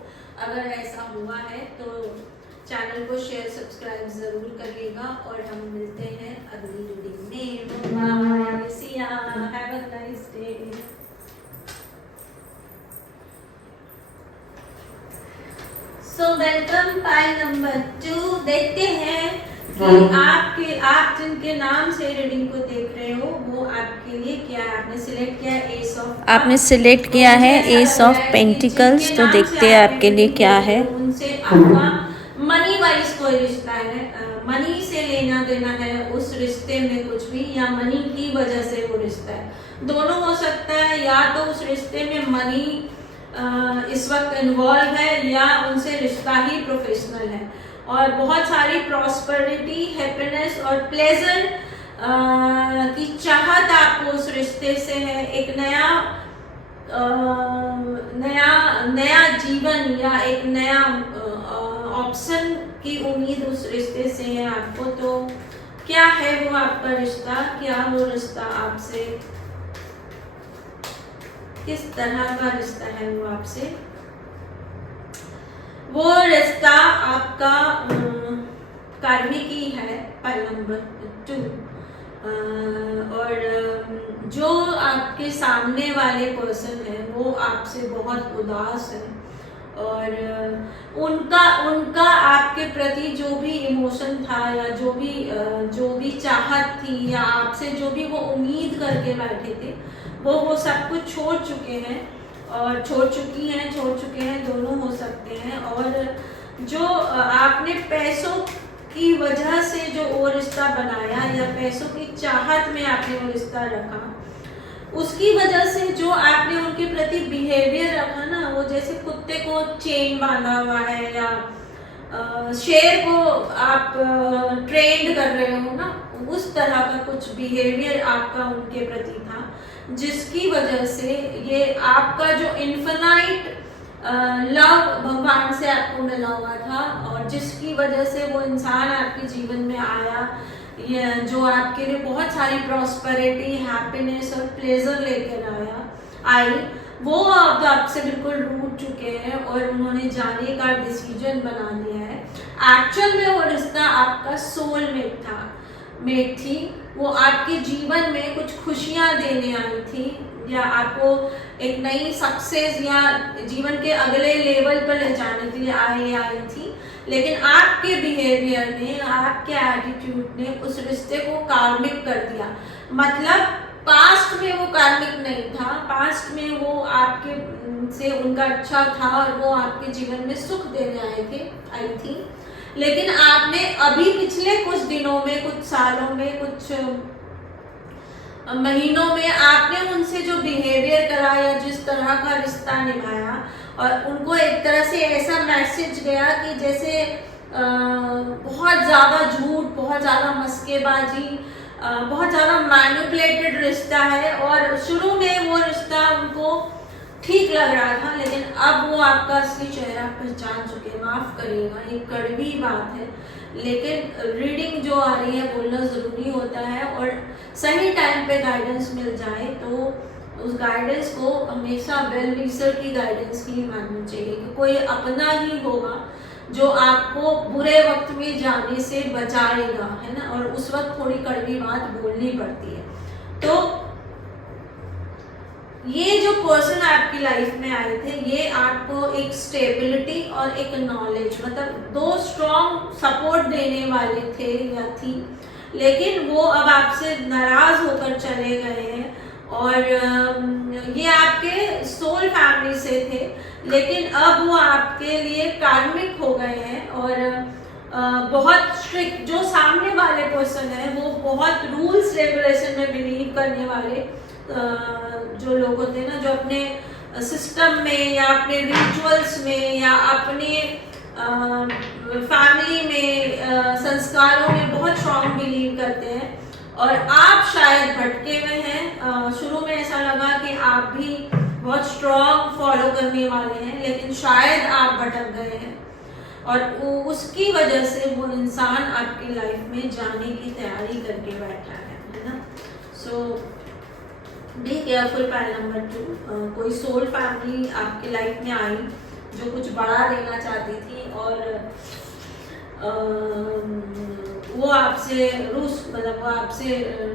अगर ऐसा हुआ है तो चैनल को शेयर सब्सक्राइब जरूर करिएगा और हम मिलते हैं अगली रीडिंग में। बाय, सी या, have a nice day. So welcome pile number 2। देखते हैं कि आप जिनके नाम से रीडिंग को देख रहे हो वो आपके लिए क्या है। आपने सिलेक्ट किया है एस ऑफ, आपने सिलेक्ट किया है एस ऑफ पेंटिकल्स। तो देखते हैं आपके लिए क्या है। उनसे आपका मनी वाइज कोई रिश्ता है, मनी से लेना देना है उस रिश्ते में कुछ भी, या मनी की वजह से वो रिश्ता है। दोनों हो सकता है, या तो उस रिश्ते में मनी इस वक्त इन्वॉल्व है या उनसे रिश्ता ही प्रोफेशनल है और बहुत सारी प्रॉस्पेरिटी, हैप्पीनेस और प्लेजर की चाहत आपको उस रिश्ते से है। एक नया जीवन या एक नया ऑप्शन की उम्मीद उस रिश्ते से है आपको। तो क्या है वो आपका रिश्ता, क्या वो रिश्ता आपसे, किस तरह का रिश्ता है वो आपसे। वो रिश्ता आपका कार्मिकी है, पाइल नंबर 2। और जो आपके सामने वाले पर्सन है वो आपसे बहुत उदास है और उनका आपके प्रति जो भी इमोशन था या जो भी चाहत थी या आपसे जो भी वो उम्मीद करके बैठे थे वो सब कुछ छोड़ चुके हैं और छोड़ चुके हैं, दोनों हो सकते हैं। और जो आपने पैसों की वजह से जो वो रिश्ता बनाया या पैसों की चाहत में आपने वो रिश्ता रखा, उसकी वजह से जो आपने उनके प्रति बिहेवियर रखा ना, वो जैसे कुत्ते को चेन बांधा हुआ है या शेर को आप ट्रेंड कर रहे हो ना, उस तरह का कुछ बिहेवियर आपका उनके प्रति था, जिसकी वजह से ये आपका जो इन्फिनाइट लव भगवान से आपको मिला हुआ था, और जिसकी वजह से वो इंसान आपके जीवन में आया, ये जो आपके लिए बहुत सारी प्रॉस्पेरिटी, हैप्पीनेस और प्लेजर लेकर आई, वो अब आपसे बिल्कुल रूठ चुके हैं और उन्होंने जाने का डिसीजन बना लिया है। एक्चुअल में वो रिश्ता आपका मेट थी, वो आपके जीवन में कुछ खुशियां देने आई थी, या आपको एक नई सक्सेस या जीवन के अगले लेवल पर ले जाने के लिए आई थी। लेकिन आपके बिहेवियर ने, आपके एटीट्यूड ने उस रिश्ते को कार्मिक कर दिया। मतलब पास्ट में वो कार्मिक नहीं था, पास्ट में वो आपके से उनका अच्छा था और वो आपके जीवन में सुख देने आई थी। लेकिन आपने अभी पिछले कुछ दिनों में, कुछ सालों में, कुछ महीनों में आपने उनसे जो बिहेवियर करा या जिस तरह का रिश्ता निभाया, और उनको एक तरह से ऐसा मैसेज गया कि जैसे बहुत ज़्यादा झूठ, बहुत ज़्यादा मस्केबाजी, बहुत ज़्यादा मैनिपुलेटेड रिश्ता है। और शुरू में वो रिश्ता उनको ठीक लग रहा था, लेकिन अब वो आपका असली चेहरा पहचान चुके। माफ़ करिएगा, ये कड़वी बात है, लेकिन रीडिंग जो आ रही है बोलना ज़रूरी होता है, और सही टाइम पे गाइडेंस मिल जाए तो उस गाइडेंस को हमेशा वेल विशर की गाइडेंस ही माननी चाहिए, कि कोई अपना ही होगा जो आपको बुरे वक्त में जाने से बचाएगा, है ना। और उस वक्त थोड़ी कड़वी बात बोलनी पड़ती है। तो ये जो पर्सन आपकी लाइफ में आए थे, ये आपको एक स्टेबिलिटी और एक नॉलेज, मतलब दो स्ट्रॉन्ग सपोर्ट देने वाले थे या थी, लेकिन वो अब आपसे नाराज होकर चले गए हैं। और ये आपके सोल फैमिली से थे, लेकिन अब वो आपके लिए कार्मिक हो गए हैं। और बहुत स्ट्रिक्ट, जो सामने वाले पर्सन है वो बहुत रूल्स रेगुलेशन में बिलीव करने वाले जो लोग होते हैं ना, जो अपने सिस्टम में या अपने रिचुअल्स में या अपने फैमिली में संस्कारों में बहुत स्ट्रॉन्ग बिलीव करते हैं। और आप शायद भटके हुए हैं। शुरू में ऐसा लगा कि आप भी बहुत स्ट्रॉन्ग फॉलो करने वाले हैं, लेकिन शायद आप भटक गए हैं, और उसकी वजह से वो इंसान आपकी लाइफ में जाने की तैयारी करके बैठा है ना। सो बी केयरफुल। पैन नंबर 2, कोई सोल फैमिली आपकी लाइफ में आई जो कुछ बड़ा देना चाहती थी, और वो आपसे मतलब वो आपसे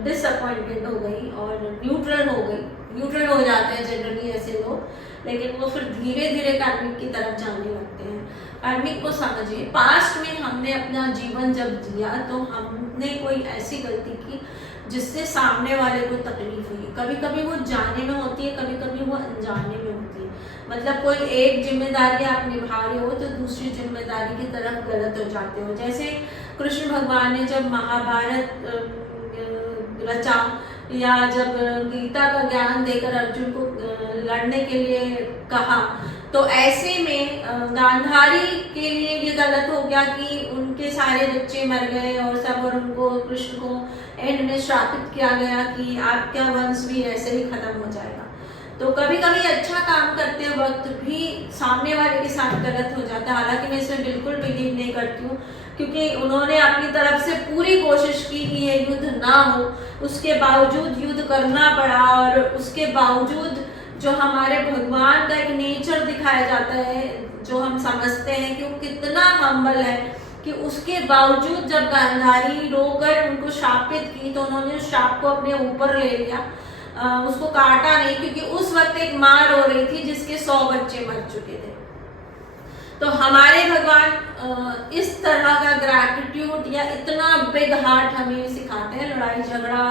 डिसअपॉइंटेड हो गई और न्यूट्रल हो गई। न्यूट्रल हो जाते हैं जनरली ऐसे लोग, लेकिन वो फिर धीरे धीरे कार्मिक की तरफ जाने लगते हैं। कार्मिक को समझिए, पास्ट में हमने अपना जीवन जब जिया तो हमने कोई ऐसी गलती की जिससे सामने वाले को तकलीफ हुई। कभी कभी वो जाने में होती है, कभी कभी वो अनजाने में होती है। मतलब कोई एक जिम्मेदारी आप निभा रहे हो तो दूसरी जिम्मेदारी की तरफ गलत हो जाते हो। जैसे कृष्ण भगवान ने जब महाभारत रचा, या जब गीता का ज्ञान देकर अर्जुन को लड़ने के लिए कहा, तो ऐसे में गांधारी के लिए ये गलत हो गया कि उनके सारे बच्चे मर गए और सब, और उनको कृष्ण को एंड में श्रापित किया गया कि आपका वंश भी ऐसे ही खत्म हो जाएगा। तो कभी कभी अच्छा काम करते वक्त भी सामने वाले के साथ गलत हो जाता है। हालांकि मैं इसमें बिल्कुल बिलीव नहीं करती हूँ, क्योंकि उन्होंने अपनी तरफ से पूरी कोशिश की कि ये युद्ध ना हो, उसके बावजूद युद्ध करना पड़ा। और उसके बावजूद जो हमारे भगवान का एक नेचर दिखाया जाता है, जो हम समझते हैं कि वो कितना हम्बल है, कि उसके बावजूद जब गांधारी रोकर उनको शापित की तो उन्होंने उस शाप को अपने ऊपर ले लिया, उसको काटा नहीं, क्योंकि उस वक्त एक माँ रो रही थी जिसके 100 बच्चे मर चुके थे। तो हमारे भगवान इस तरह का ग्रैटिट्यूड या इतना बिग हार्ट हमें सिखाते हैं। लड़ाई झगड़ा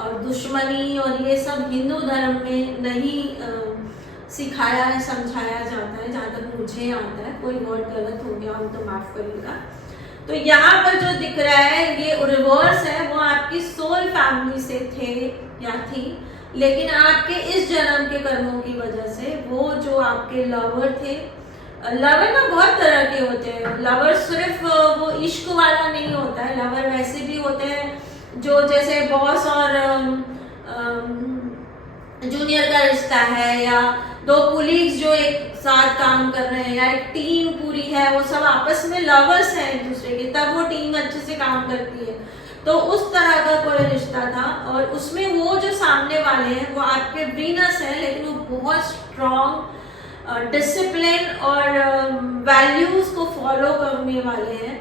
और दुश्मनी और ये सब हिंदू धर्म में नहीं सिखाया है, समझाया जाता है, जहाँ तक मुझे आता है। कोई वर्ड गलत हो गया हो तो माफ करिएगा। तो यहाँ पर जो दिख रहा है ये रिवर्स है, वो आपकी सोल फैमिली से थे या थी, लेकिन आपके इस जन्म के कर्मों की वजह से वो जो आपके लवर थे, लवर ना बहुत तरह के होते हैं। लवर सिर्फ वो इश्क वाला नहीं होता है, लवर वैसे भी होते हैं जो जैसे बॉस और जूनियर का रिश्ता है, या दो कुलीग्स जो एक साथ काम कर रहे हैं या एक टीम पूरी है, वो सब आपस में लवर्स हैं एक दूसरे के, तब वो टीम अच्छे से काम करती है। तो उस तरह का कोई रिश्ता था और उसमें वो जो सामने वाले हैं वो आपके वीनस हैं, लेकिन वो बहुत स्ट्रॉन्ग डिसिप्लिन और वैल्यूज को फॉलो करने वाले हैं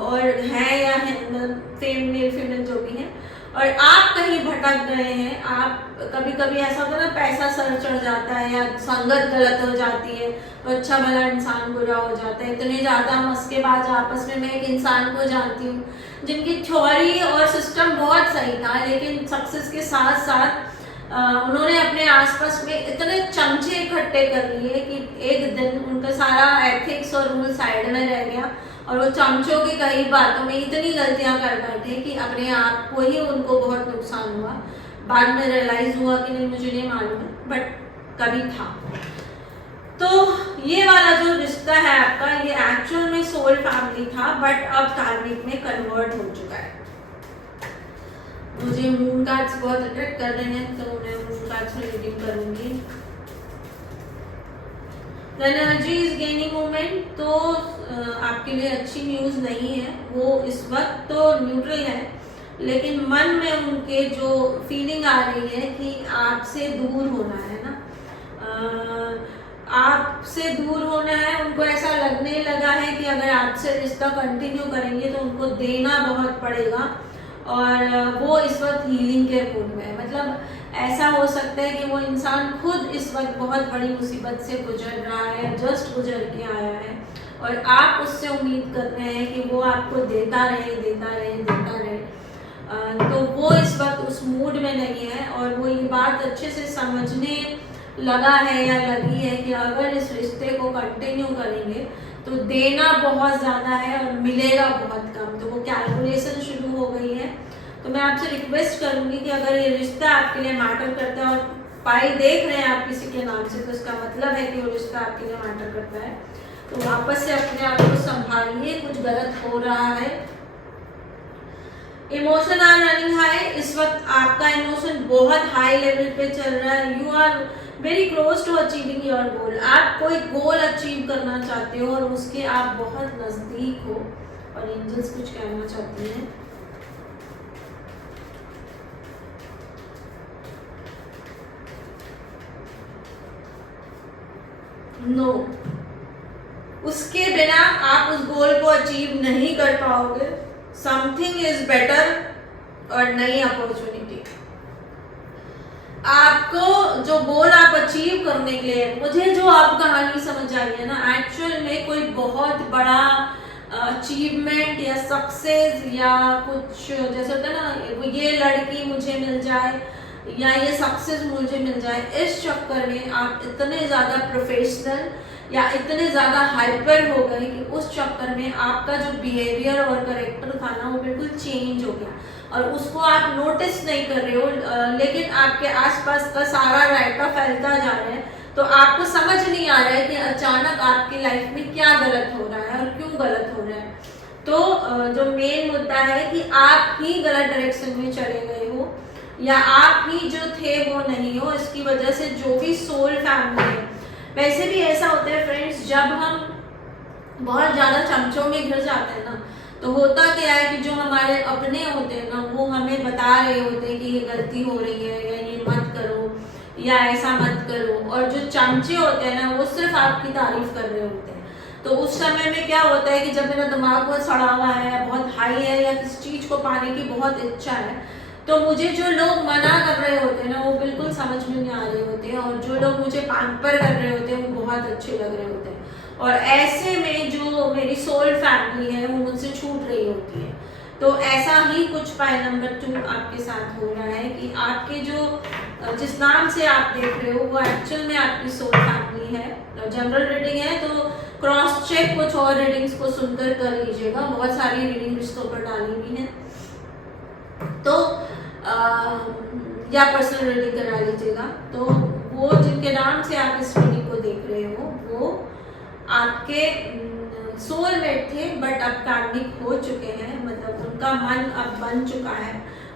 और हैं या हैं मेल फीमेल जो भी हैं। और आप कहीं भटक गए हैं, आप कभी कभी ऐसा होता है ना, पैसा सर चढ़ जाता है या संगत गलत हो जाती है तो अच्छा भला इंसान बुरा हो जाता है। इतने ज़्यादा मस्केबाज आपस में, मैं एक इंसान को जानती हूँ जिनकी थ्योरी और सिस्टम बहुत सही था, लेकिन सक्सेस के साथ साथ उन्होंने अपने आसपास में इतने चमचे इकट्ठे कर लिए कि एक दिन उनका सारा एथिक्स और रूल साइड में रह गया और वो चमचों की कई बातों में इतनी गलतियां कर बैठे कि अपने आप को ही उनको बहुत नुकसान हुआ। बाद में रियलाइज हुआ कि नहीं, मुझे नहीं मालूम है, बट कभी था। तो ये वाला जो रिश्ता है आपका, ये एक्चुअल में सोल फैमिली था, बट अब कार्मिक में कन्वर्ट हो चुका है। मुझे मून कार्ड्स बहुत अट्रैक्ट कर रहे हैं तो मैं मून कार्ड्स में रीडिंग करूंगी। The energy is gaining moment, तो आपके लिए अच्छी न्यूज नहीं है, वो इस वक्त तो न्यूट्रल है, लेकिन मन में उनके जो फीलिंग आ रही है कि आपसे दूर होना है ना, आपसे दूर होना है। उनको ऐसा लगने लगा है कि अगर आपसे रिश्ता कंटिन्यू करेंगे तो उनको देना बहुत पड़ेगा और वो इस वक्त हीलिंग के मूड में है। मतलब ऐसा हो सकता है कि वो इंसान खुद इस वक्त बहुत बड़ी मुसीबत से गुजर रहा है, जस्ट गुजर के आया है और आप उससे उम्मीद कर रहे हैं कि वो आपको देता रहे देता रहे देता रहे। तो वो इस वक्त उस मूड में नहीं है और वो ये बात अच्छे से समझने लगा है या लगी है कि अगर इस रिश्ते को कंटिन्यू करेंगे तो देना बहुत ज़्यादा है और मिलेगा बहुत कम। तो वो कैलकुलेशन शुरू हो गई है। तो मैं आपसे रिक्वेस्ट करूंगी कि अगर ये रिश्ता आपके लिए मैटर करता है और पाई देख रहे हैं आप किसी के नाम से, तो इसका मतलब है कि वो रिश्ता आपके लिए मैटर करता है। तो वापस से अपने आप को संभालिए, कुछ गलत हो रहा है। इमोशन आर रनिंग हाई, इस वक्त आपका इमोशन बहुत हाई लेवल पे चल रहा है। You are very close to achieving your goal. आप कोई गोल अचीव करना चाहते हो और उसके आप बहुत नजदीक हो और एंजल्स कुछ कहना चाहते हैं। नो, उसके बिना आप उस गोल को अचीव नहीं कर पाओगे। समथिंग इज बेटर और नई अपॉर्चुनिटी। आपको जो गोल आप अचीव करने के लिए, मुझे जो आप कहानी समझ आई है ना, एक्चुअल में कोई बहुत बड़ा अचीवमेंट या सक्सेस या कुछ जैसे होता है ना, ये लड़की मुझे मिल जाए या ये सक्सेस मुझे मिल जाए, इस चक्कर में आप इतने ज़्यादा प्रोफेशनल या इतने ज़्यादा हाइपर हो गए कि उस चक्कर में आपका जो बिहेवियर और करेक्टर था ना, वो बिल्कुल चेंज हो गया और उसको आप नोटिस नहीं कर रहे हो। लेकिन आपके आसपास का सारा रायता फैलता जा रहा है, तो आपको समझ नहीं आ रहा है कि अचानक आपकी लाइफ में क्या गलत हो रहा है और क्यों गलत हो रहा है। तो जो मेन मुद्दा है कि आप ही गलत डायरेक्शन में चले गए हो या आप ही जो थे वो नहीं हो, इसकी वजह से जो भी सोल फैमिली है। वैसे भी ऐसा होता है फ्रेंड्स, जब हम बहुत ज़्यादा चमचों में घिर जाते हैं ना, तो होता क्या है कि जो हमारे अपने होते हैं ना, वो हमें बता रहे होते हैं कि ये गलती हो रही है या ये मत करो या ऐसा मत करो, और जो चमचे होते हैं ना, वो सिर्फ आपकी तारीफ कर रहे होते हैं। तो उस समय में क्या होता है कि जब मेरा दिमाग बहुत सड़ा हुआ है, बहुत हाई है या किसी चीज़ को पाने की बहुत इच्छा है, तो मुझे जो लोग मना कर रहे होते हैं ना, वो बिल्कुल समझ में नहीं आ रहे होते हैं, और जो लोग मुझे पैम्पर कर रहे होते हैं वो बहुत अच्छे लग रहे होते हैं। और ऐसे में जो मेरी सोल फैमिली है वो मुझसे छूट रही होती है। तो ऐसा ही कुछ पाई नंबर 2 आपके साथ हो रहा है कि आपके जो जिस नाम से आप देख रहे हो वो एक्चुअल में आपकी सोल फैमिली है। जनरल रीडिंग है तो क्रॉस चेक कुछ और रीडिंग्स को सुनकर कर लीजिएगा, बहुत सारी रीडिंग रिश्तों पर डाली हुई है, तो या पर्सनल रीडिंग करा लीजिएगा। तो वो जिनके नाम से आप इस रीडिंग को देख रहे हो वो आपके सोलमेट थे, बट अब कार्मिक हो चुके हैं, मतलब उनका मन अब बन चुका है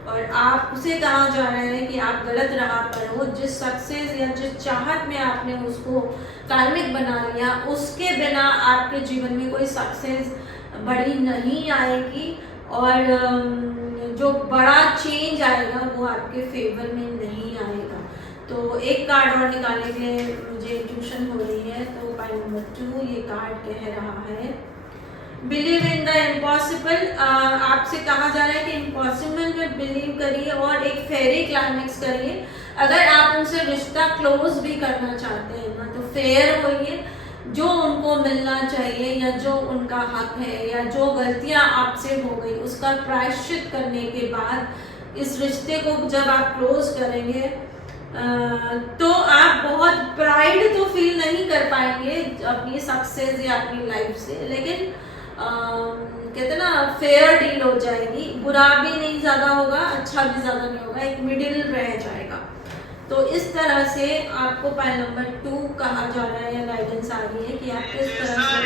और आपसे कहा जा रहा है कि आप गलत राह पर हो। जिस सक्सेस या जिस चाहत में आपने उसको कार्मिक बना लिया, उसके बिना आपके जीवन में कोई सक्सेस बड़ी नहीं आएगी, और जो बड़ा चेंज आएगा वो आपके फेवर में नहीं आएगा। तो एक कार्ड और निकालने के लिए मुझे इंट्यूशन हो रही है। तो पाइल नंबर 2 ये कार्ड कह रहा है, बिलीव इन द इम्पॉसिबल। आपसे कहा जा रहा है कि इम्पॉसिबल में बिलीव करिए और एक फेरी क्लाइमेक्स करिए। अगर आप उनसे रिश्ता क्लोज भी करना चाहते हैं ना, तो फेयर होइए। जो उनको मिलना चाहिए या जो उनका हक है या जो गलतियां आपसे हो गई उसका प्रायश्चित करने के बाद इस रिश्ते को जब आप क्लोज करेंगे तो आप बहुत प्राइड तो फील नहीं कर पाएंगे अपनी सक्सेस या अपनी लाइफ से, लेकिन कहते ना फेयर डील हो जाएगी। बुरा भी नहीं ज्यादा होगा, अच्छा भी ज्यादा नहीं होगा, एक मिडिल रह जाएगा। तो इस तरह से आपको पाइल नंबर 2 कहा जा रहा है या गाइडेंस आ रही है कि आप किस तरह से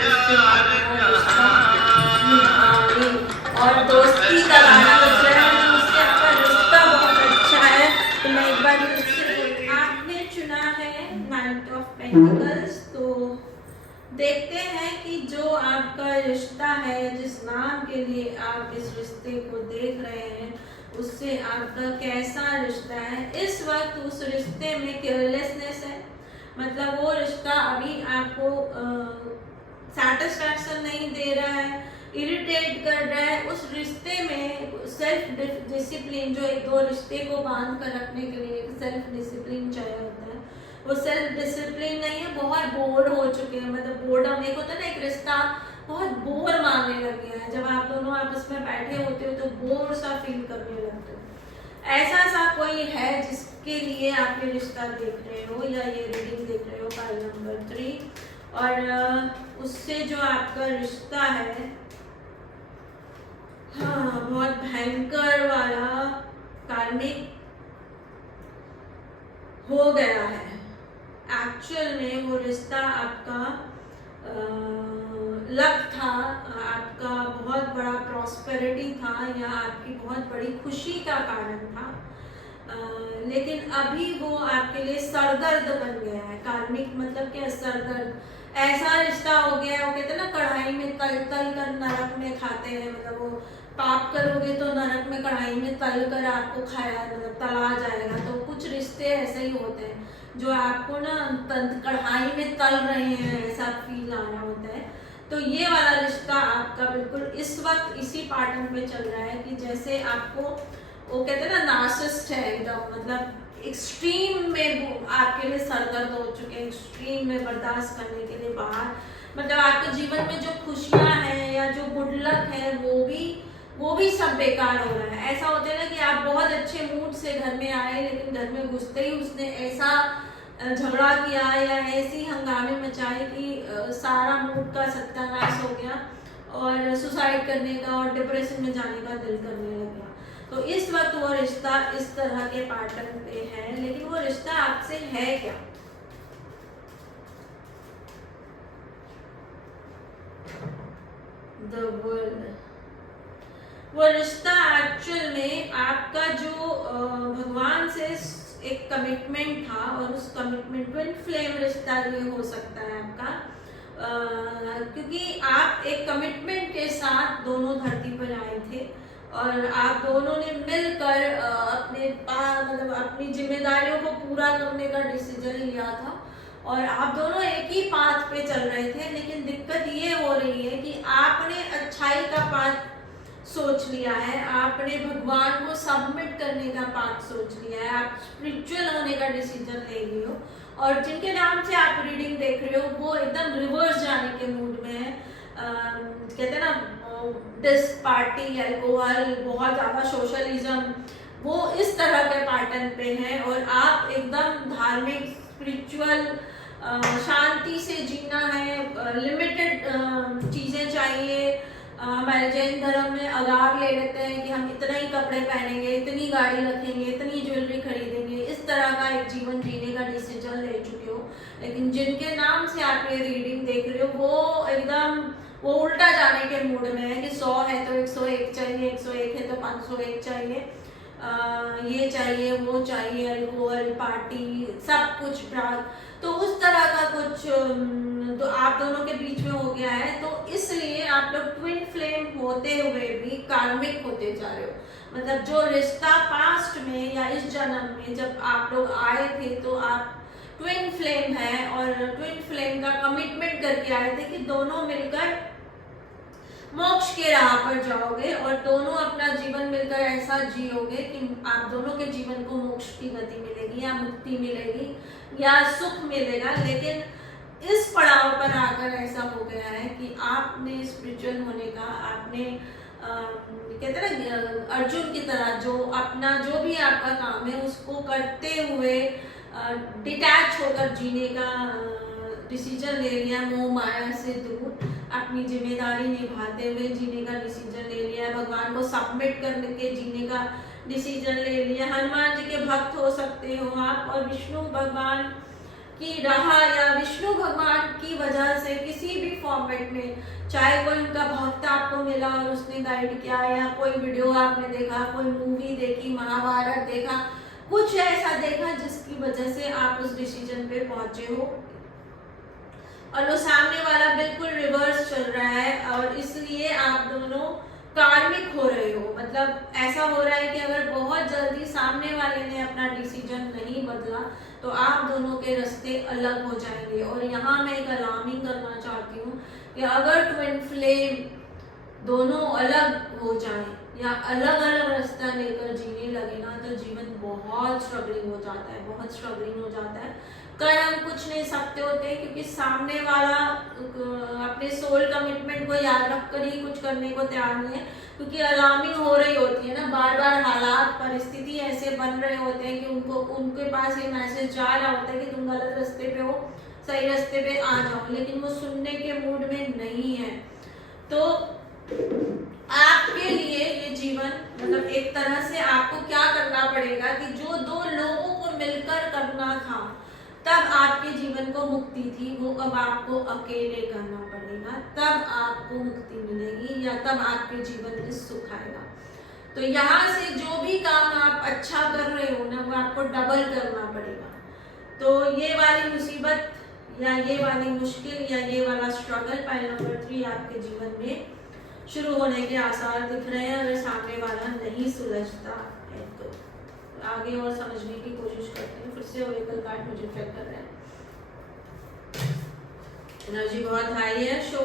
और दोस्ती का गाना बज रहा है, उससे आपका रिश्ता बहुत अच्छा है। तो मैं एक बार आपने चुना है नाइट ऑफ पेंटिकल्स। तो देखते हैं कि जो आपका रिश्ता है, जिस नाम के लिए आप इस रिश्ते को देख रहे हैं, उससे आपका कैसा रिश्ता है। इस वक्त उस रिश्ते में केयरलेसनेस है, मतलब वो रिश्ता अभी आपको सेटिस्फैक्शन नहीं दे रहा है, इरिटेट कर रहा है। उस रिश्ते में सेल्फ डिसिप्लिन, जो एक दो रिश्ते को बांध कर रखने के लिए सेल्फ डिसिप्लिन चाहिए होता है, वो सेल्फ डिसिप्लिन नहीं है। बहुत बोर हो चुके हैं, मतलब बोर्डम एक होता है ना, एक रिश्ता बहुत बोर मानने लग गया है। जब आप दोनों आपस में बैठे होते हो तो बोर सा फील करने लगते हो। ऐसा सा कोई है जिसके लिए आप ये रिश्ता देख रहे हो या ये रीडिंग देख रहे हो, पाइल नंबर 3। और उससे जो आपका रिश्ता है, हाँ, बहुत भयंकर वाला कार्मिक हो गया है। एक्चुअल में वो रिश्ता आपका लक था, आपका बहुत बड़ा प्रॉस्पेरिटी था या आपकी बहुत बड़ी खुशी का कारण था, लेकिन अभी वो आपके लिए सरदर्द बन गया है। कार्मिक मतलब क्या, सरदर्द। ऐसा रिश्ता हो गया है, वो कहते हैं ना कढ़ाई में तल तल कर नरक में खाते हैं, मतलब वो पाप करोगे तो नरक में कढ़ाई में तल कर आपको खाया, मतलब तला जाएगा। तो कुछ रिश्ते ऐसे ही होते हैं जो आपको ना कढ़ाई में तल रहे हैं, ऐसा फील आना होता है। तो ये वाला रिश्ता आपका बिल्कुल इस वक्त इसी पैटर्न पे चल रहा है कि जैसे आपको वो कहते हैं ना नार्सिसिस्ट है एकदम, मतलब एक्सट्रीम में वो आपके लिए सरदर्द हो चुके हैं, एक्सट्रीम में बर्दाश्त करने के लिए बाहर, मतलब आपके जीवन में जो खुशियां हैं या जो गुड लक है वो भी सब बेकार हो रहा है। ऐसा होता है ना कि आप बहुत अच्छे मूड से घर में आए, लेकिन घर में घुसते ही उसने ऐसा झगड़ा किया या ऐसी हंगामे मचाए कि सारा मूड का सत्यानाश हो गया और सुसाइड करने का और डिप्रेशन में जाने का दिल करने लग गया। तो इस वक्त वो रिश्ता इस तरह के पैटर्न पे है, लेकिन वो रिश्ता आपसे है क्या? The world. वो रिश्ता एक्चुअल में आपका जो भगवान से एक कमिटमेंट था, और उस कमिटमेंट ट्विन फ्लेम रिश्ता ये हो सकता है आपका, क्योंकि आप एक कमिटमेंट के साथ दोनों धरती पर आए थे और आप दोनों ने मिलकर अपने मतलब अपनी जिम्मेदारियों को पूरा करने का डिसीजन लिया था और आप दोनों एक ही पाथ पे चल रहे थे। लेकिन दिक्कत ये हो रही है कि आपने अच्छाई का पाथ सोच लिया है, आपने भगवान को सबमिट करने का पाथ सोच लिया है, आप स्पिरिचुअल होने का डिसीजन ले लिए हो, और जिनके नाम से आप रीडिंग देख रहे हो वो एकदम रिवर्स जाने के मूड में है। कहते हैं ना डिस पार्टी, अल्कोहल, बहुत ज़्यादा सोशलिज्म, वो इस तरह के पैटर्न पे हैं, और आप एकदम धार्मिक स्पिरिचुअल शांति से जीना है, लिमिटेड चीज़ें चाहिए। हमारे जैन धर्म में अगार ले लेते हैं कि हम इतना ही कपड़े पहनेंगे, इतनी गाड़ी रखेंगे, इतनी ज्वेलरी खरीदेंगे, इस तरह का एक जीवन जीने का डिसीजन ले चुके हो। लेकिन जिनके नाम से आप ये रीडिंग देख रहे हो वो एकदम वो उल्टा जाने के मूड में है कि 100 है तो 101 चाहिए, 101 है तो 501 चाहिए। ये चाहिए वो चाहिए, अल्कोहल, पार्टी, सब कुछ ड्रग, तो उस तरह का कुछ तो आप दोनों के बीच में हो गया है। तो इसलिए आप लोग ट्विन फ्लेम होते हुए भी कार्मिक होते जा रहे हो। मतलब जो रिश्ता पास्ट में या इस जन्म में जब आप लोग आए थे तो आप ट्विन फ्लेम है, और ट्विन फ्लेम का कमिटमेंट करके आए थे कि दोनों मिलकर मोक्ष के राह पर जाओगे और दोनों अपना जीवन मिलकर ऐसा जियोगे कि आप दोनों के जीवन को मोक्ष की गति मिलेगी या मुक्ति मिलेगी या सुख मिलेगा। लेकिन इस पड़ाव पर आकर ऐसा हो गया है कि आपने स्पिरिचुअल होने का, आपने कहते हैं ना अर्जुन की तरह जो अपना जो भी आपका काम है उसको करते हुए डिटैच होकर जीने का डिसीजन ले लिया, मोह माया से दूर अपनी जिम्मेदारी निभाते हुए जीने का डिसीजन ले लिया, भगवान को सबमिट करके जीने का डिसीजन ले लिया। हनुमान जी के भक्त हो सकते हो आप, और विष्णु भगवान की राह या विष्णु भगवान की वजह से किसी भी फॉर्मेट में, चाहे कोई उनका भक्त आपको मिला और उसने गाइड किया, या कोई वीडियो आपने देखा, कोई मूवी देखी, महाभारत देखा, कुछ ऐसा देखा जिसकी वजह से आप उस डिसीजन पे पहुंचे हो, और वो सामने वाला बिल्कुल रिवर्स चल रहा है, और इसलिए आप दोनों कार्मिक हो रहे हो। मतलब ऐसा हो रहा है कि अगर बहुत जल्दी सामने वाले ने अपना डिसीजन नहीं बदला तो आप दोनों के रास्ते अलग हो जाएंगे। और यहाँ मैं एक अलार्मिंग करना चाहती हूँ कि अगर ट्विन फ्लेम दोनों अलग हो जाएं या अलग अलग रास्ता लेकर जीने लगे ना, तो जीवन बहुत स्ट्रगलिंग हो जाता है, बहुत स्ट्रगलिंग हो जाता है। कर हम कुछ नहीं सकते होते, क्योंकि सामने वाला अपने सोल कमिटमेंट को याद रख कर ही कुछ करने को तैयार नहीं है, क्योंकि अलार्मिंग हो रही होती है ना, बार बार हालात परिस्थिति ऐसे बन रहे होते हैं कि उनके पास ये मैसेज जा रहा होता है कि तुम गलत रास्ते पे हो, सही रास्ते पे आ जाओ, लेकिन वो सुनने के मूड में नहीं है। तो आपके लिए ये जीवन मतलब एक तरह से आपको क्या करना पड़ेगा कि जो दो लोगों को मिलकर करना था तब आपके जीवन को मुक्ति थी, वो अब आपको अकेले करना पड़ेगा, तब आपको मुक्ति मिलेगी या तब आपके जीवन में सुख आएगा। तो यहाँ से जो भी काम आप अच्छा कर रहे हो ना, वो आपको डबल करना पड़ेगा। तो ये वाली मुसीबत या ये वाली मुश्किल या ये वाला स्ट्रगल पाइल नंबर 3 आपके जीवन में शुरू होने के आसार दिख रहे हैं। अगर सामने वाला नहीं सुलझता है तो आगे और समझने की कोशिश करते हैं। फिर से ओरेकल कार्ड मुझे चेक कर रहे हैं, एनर्जी बहुत हाई है। Show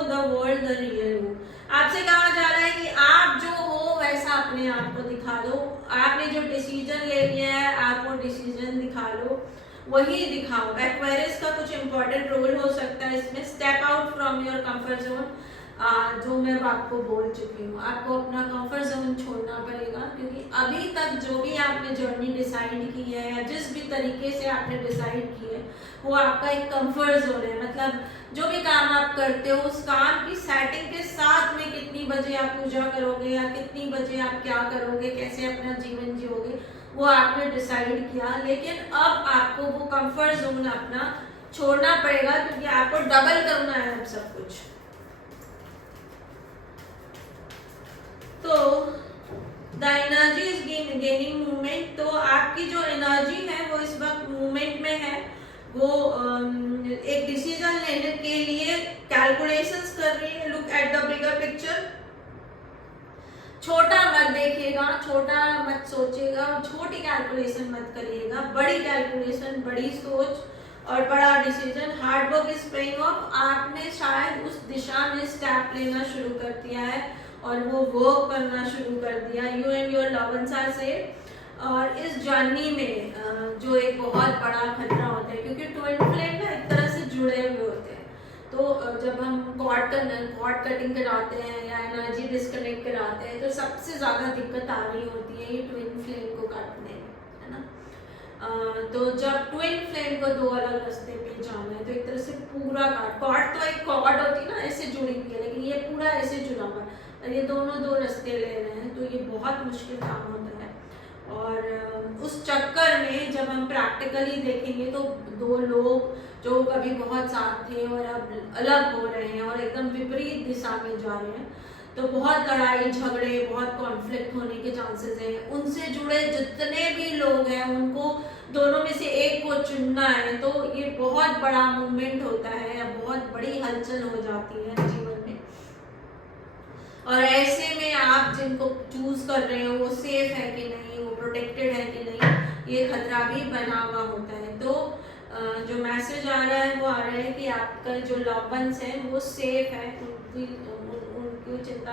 the world the real you. आपसे कहा जा रहा है कि आप जो हो वैसा अपने आप को दिखा दो। आपने जो डिसीजन ले लिया है आप वो डिसीजन दिखा लो, वही दिखाओ। एक्वेरियस का कुछ इंपॉर्टेंट रोल हो सकता है इसमें। Step out from your comfort zone, जो मैं आपको बोल चुकी हूँ, आपको अपना कंफर्ट जोन छोड़ना पड़ेगा, क्योंकि अभी तक जो भी आपने जर्नी डिसाइड की है या जिस भी तरीके से आपने डिसाइड की है वो आपका एक कंफर्ट जोन है। मतलब जो भी काम आप करते हो उस काम की सेटिंग के साथ में कितनी बजे आप पूजा करोगे या कितनी बजे आप क्या करोगे, कैसे अपना जीवन जियोगे, वो आपने डिसाइड किया। लेकिन अब आपको वो कंफर्ट जोन अपना छोड़ना पड़ेगा, क्योंकि आपको डबल करना है अब सब कुछ। तो the energy is gaining movement. तो आपकी जो एनर्जी है वो इस वक्त मूवमेंट में है, वो एक डिसीजन लेने के लिए कैलकुलेशंस कर रही है। Look at the bigger picture. छोटा मत देखिएगा, छोटा मत सोचिएगा और छोटी कैलकुलेशन मत करिएगा। बड़ी कैलकुलेशन, बड़ी सोच और बड़ा decision. Hard work is paying off. आपने शायद उस दिशा में स्टेप लेना शुरू कर दिया है और वो वर्क करना शुरू कर दिया। You and your love ones are safe. और इस जर्नी में जो एक बहुत बड़ा खतरा होता है, क्योंकि ट्विन फ्लेम ना एक तरह से जुड़े हुए होते हैं। तो जब हम कॉर्ड कटिंग कराते हैं या एनर्जी डिस्कनेक्ट कराते हैं तो सबसे ज़्यादा दिक्कत आ रही होती है ये ट्विन फ्लेम को काटने में, है ना। तो जब ट्विन फ्लेम को दो अलग रास्ते पे जाना है तो एक तरह से पूरा कॉर्ड तो एक कॉर्ड होती है ना ऐसे जुड़ी हुई है, लेकिन ये पूरा ऐसे जुड़ा हुआ है, ये दोनों दो रास्ते ले रहे हैं, तो ये बहुत मुश्किल काम होता है। और उस चक्कर में जब हम प्रैक्टिकली देखेंगे तो दो लोग जो कभी बहुत साथ थे और अब अलग हो रहे हैं और एकदम विपरीत दिशा में जा रहे हैं, तो बहुत लड़ाई झगड़े, बहुत कॉन्फ्लिक्ट होने के चांसेस हैं। उनसे जुड़े जितने भी लोग हैं उनको दोनों में से एक को चुनना है, तो ये बहुत बड़ा मूवमेंट होता है या बहुत बड़ी हलचल हो जाती है जीवन में। और ऐसे में आप जिनको चूज कर रहे हो वो सेफ है कि नहीं, वो प्रोटेक्टेड है कि नहीं, ये खतरा भी बना हुआ होता है। तो जो मैसेज आ रहा है वो आ रहा है कि आपका जो लव वंस है वो सेफ है, उनकी चिंता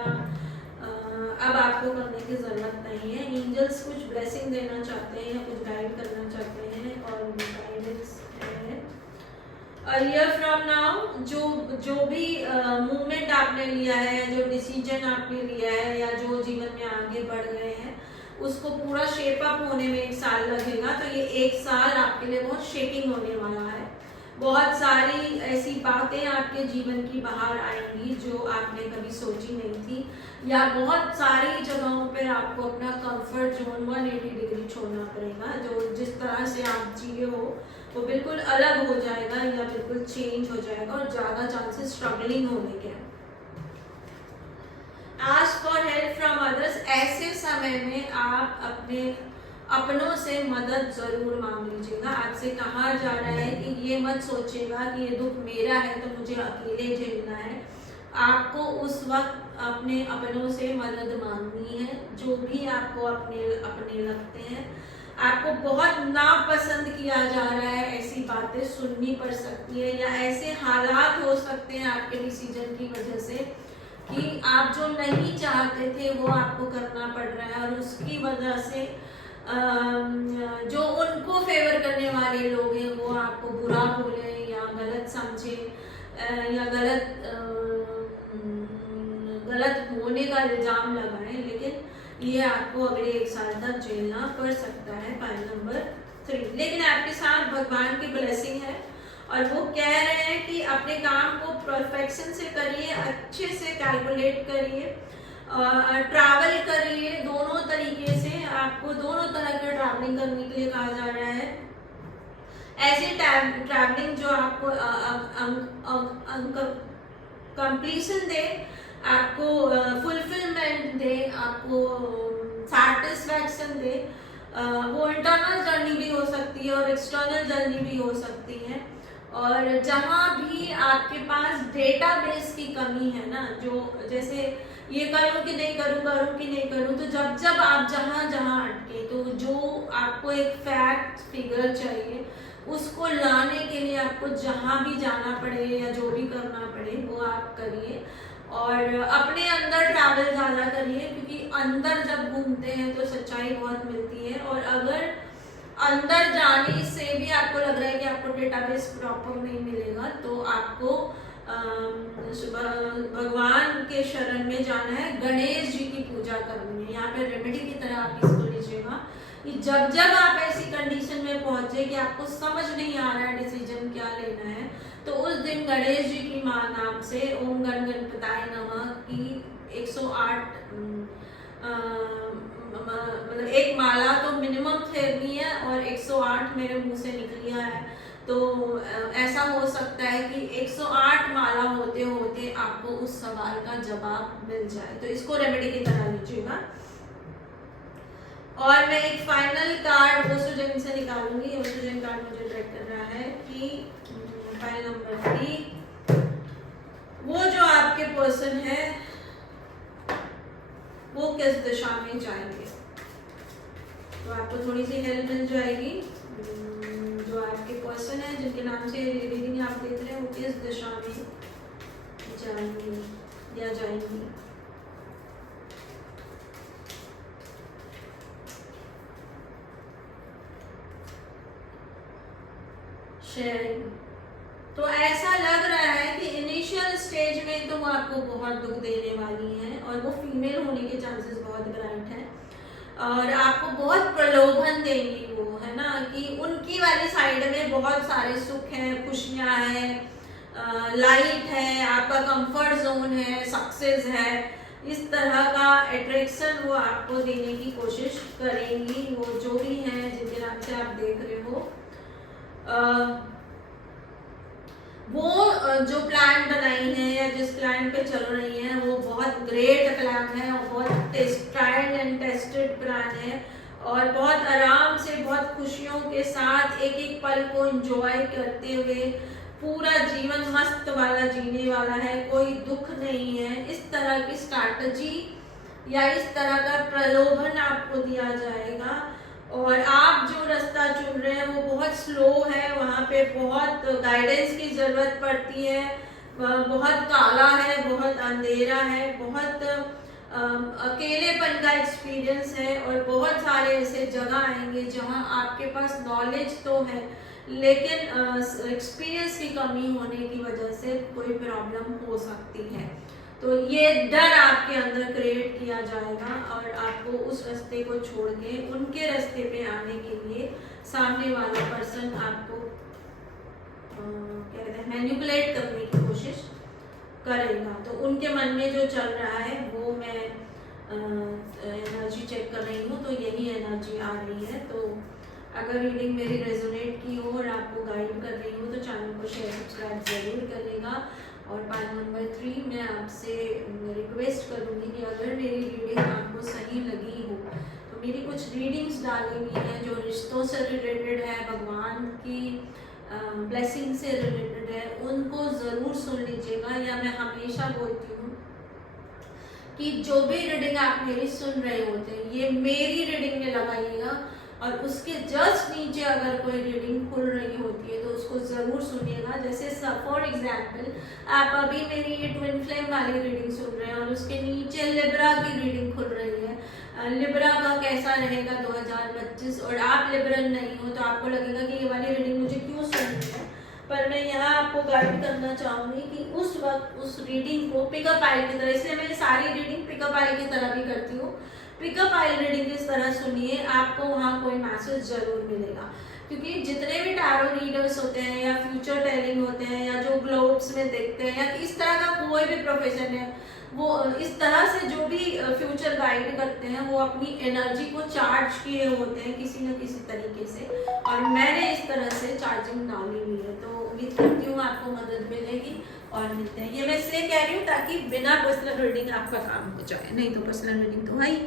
अब आपको करने की ज़रूरत नहीं है। एंजल्स कुछ ब्लेसिंग देना चाहते हैं या कुछ गाइड करना चाहते हैं और गाइडेंस है। ईयर फ्रॉम नाउ जो भी मूवमेंट आपने लिया है, जो डिसीजन आपने लिया है या जो जीवन में आगे बढ़ गए हैं, उसको पूरा शेप अप होने में 1 साल लगेगा। तो ये 1 साल आपके लिए बहुत शेकिंग होने वाला है। बहुत सारी ऐसी बातें आपके जीवन की बाहर आएंगी जो आपने कभी सोची नहीं थी, या बहुत सारी जगहों पर आपको अपना कंफर्ट जोन 180 डिग्री छोड़ना पड़ेगा। जो जिस तरह से आप जिए हो वो बिल्कुल अलग हो जाएगा या बिल्कुल चेंज हो जाएगा और ज़्यादा चांसेस स्ट्रगलिंग होने के हैं। Ask for help from others, ऐसे समय में आप अपनों से मदद जरूर मांग लीजिएगा। आपसे कहा जा रहा है कि ये मत सोचिएगा कि ये दुख मेरा है तो मुझे अकेले झेलना है। आपको उस वक्त अपने अपनों से मदद मांगनी है। जो भी आपको अपने लगते हैं, आपको बहुत नापसंद किया जा रहा है, ऐसी बातें सुननी पड़ सकती है या ऐसे हालात हो सकते हैं आपके डिसीजन की वजह से कि आप जो नहीं चाहते थे वो आपको करना पड़ रहा है, और उसकी वजह से जो उनको फेवर करने वाले लोग हैं वो आपको बुरा बोले या गलत समझे या गलत होने का इल्जाम लगाएं, लेकिन ये आपको अगले 1 साल तक झेलना पड़ सकता है। पॉइंट नंबर 3, लेकिन आपके साथ भगवान की ब्लेसिंग है और वो कह रहे हैं कि अपने काम को परफेक्शन से करिए, अच्छे से कैलकुलेट करिए, ट्रैवल करिए। दोनों तरीके से आपको दोनों तरह के ट्रैवलिंग करने के लिए कहा जा रहा है। ऐसी ट्रैवलिंग जो आपको कंप्लीशन दे, आपको फुलफिलमेंट दे, आपको सैटिस्फैक्शन दे। वो इंटरनल जर्नी भी हो सकती है और एक्सटर्नल जर्नी भी हो सकती है। और जहाँ भी आपके पास डेटाबेस की कमी है ना, जो जैसे ये करूँ कि नहीं करूँ, करूँ कि नहीं करूँ, तो जब आप जहाँ अटके, तो जो आपको एक फैक्ट फिगर चाहिए उसको लाने के लिए आपको जहाँ भी जाना पड़े या जो भी करना पड़े वो आप करिए। और अपने अंदर ट्रैवल ज़्यादा करिए, क्योंकि अंदर जब घूमते हैं तो सच्चाई बहुत मिलती है। और अगर अंदर जाने से भी आपको लग रहा है कि आपको डेटाबेस प्रॉपर नहीं मिलेगा, तो आपको भगवान के शरण में जाना है, गणेश जी की पूजा करनी है। यहाँ पे रेमेडी की तरह आप इसको लीजिएगा कि जब आप ऐसी कंडीशन में पहुंचे कि आपको समझ नहीं आ रहा है डिसीजन क्या लेना है, तो उस दिन गणेश जी की माँ नाम से ओम गण गणपताय नमः की 108 मतलब एक माला तो मिनिमम फेरनी है और 108 मेरे मुंह से निकलिया है। तो ऐसा हो सकता है कि 108 माला होते होते आपको उस सवाल का जवाब मिल जाए। तो इसको रेमेडी की तरह लीजिएगा। और मैं एक फाइनल कार्ड ओस्ट्रोजन से निकालूंगी। ओस्ट्रोजन कार्ड मुझे ट्रैक कर रहा है कि फाइल नंबर 3, वो जो आपके पर्सन है वो किस दिशा में जाएंगे। तो आपको थोड़ी सी हेल्प मिल जाएगी। जो आपके पर्सन है जिनके नाम से रीडिंग आप देख रहे हैं वो किस दिशा में जाएंगे या जाएंगी। शेयरिंग। तो ऐसा लग रहा है कि इनिशियल स्टेज में तो वो आपको बहुत दुख देने वाली हैं और वो फीमेल होने के चांसेस बहुत ब्राइट हैं और आपको बहुत प्रलोभन देंगी वो, है ना, कि उनकी वाली साइड में बहुत सारे सुख हैं, खुशियाँ हैं, लाइट है, आपका कंफर्ट जोन है, सक्सेस है। इस तरह का अट्रैक्शन वो आपको देने की कोशिश करेंगी। वो जो भी हैं जिनके नाम से आप देख रहे हो, वो जो प्लान बनाई है या जिस प्लान पे चल रही हैं वो बहुत ग्रेट प्लान है और बहुत ट्राइड एंड टेस्टेड प्लान है और बहुत आराम से बहुत खुशियों के साथ एक एक पल को एंजॉय करते हुए पूरा जीवन मस्त वाला जीने वाला है, कोई दुख नहीं है। इस तरह की स्ट्रैटेजी या इस तरह का प्रलोभन आपको दिया जाएगा और आप जो रास्ता चुन रहे हैं वो बहुत स्लो है, वहाँ पे बहुत गाइडेंस की ज़रूरत पड़ती है, बहुत काला है, बहुत अंधेरा है, बहुत अकेलेपन का एक्सपीरियंस है और बहुत सारे ऐसे जगह आएंगे जहाँ आपके पास नॉलेज तो है लेकिन एक्सपीरियंस की कमी होने की वजह से कोई प्रॉब्लम हो सकती है। तो ये डर आपके अंदर क्रिएट किया जाएगा और आपको उस रास्ते को छोड़ के उनके रास्ते पे आने के लिए सामने वाला पर्सन आपको क्या कहते हैं मैनिपुलेट करने की कोशिश करेगा। तो उनके मन में जो चल रहा है वो मैं एनर्जी चेक कर रही हूँ, तो यही एनर्जी आ रही है। तो अगर रीडिंग मेरी रेजोनेट की हो और आपको गाइड कर रही हूँ तो चैनल को शेयर सब्सक्राइब जरूर करिएगा। और पॉइंट नंबर 3 मैं आपसे रिक्वेस्ट करूँगी कि अगर मेरी रीडिंग आपको सही लगी हो तो मेरी कुछ रीडिंग्स डाली हुई हैं जो रिश्तों से रिलेटेड है, भगवान की ब्लेसिंग से रिलेटेड है, उनको ज़रूर सुन लीजिएगा। या मैं हमेशा बोलती हूँ कि जो भी रीडिंग आप मेरी सुन रहे होते हैं ये मेरी रीडिंग में लगाइएगा और उसके जस्ट नीचे अगर कोई रीडिंग खुल रही होती है तो उसको ज़रूर सुनिएगा। जैसे फॉर एग्जांपल आप अभी मेरी ये ट्विन फ्लेम वाली रीडिंग सुन रहे हैं और उसके नीचे लिब्रा की रीडिंग खुल रही है, लिब्रा का कैसा रहेगा 2025, और आप लिब्रन नहीं हो तो आपको लगेगा कि ये वाली रीडिंग मुझे क्यों सुननी है। पर मैं यहाँ आपको गाइड करना चाहूँगी कि उस वक्त उस रीडिंग को पिकअप आइल की तरह, इसलिए मैं सारी रीडिंग पिकअप आइल की तरह भी करती हूँ, पिकअप आइल रीडिंग इस तरह सुनिए, आपको वहाँ कोई मैसेज जरूर मिलेगा। क्योंकि जितने भी टैरो रीडर्स होते हैं या फ्यूचर टेलिंग होते हैं या जो ग्लोब्स में देखते हैं या इस तरह का कोई भी प्रोफेशन है, वो इस तरह से जो भी फ्यूचर गाइड करते हैं वो अपनी एनर्जी को चार्ज किए होते हैं किसी न किसी तरीके से, और मैंने इस तरह से चार्जिंग डाली हुई है। तो उम्मीद करती हूँ आपको मदद मिलेगी और मिलते हैं। ये मैं इसलिए कह रही हूँ ताकि बिना पर्सनल रीडिंग आपका काम हो जाए, नहीं तो पर्सनल रीडिंग तो है ही।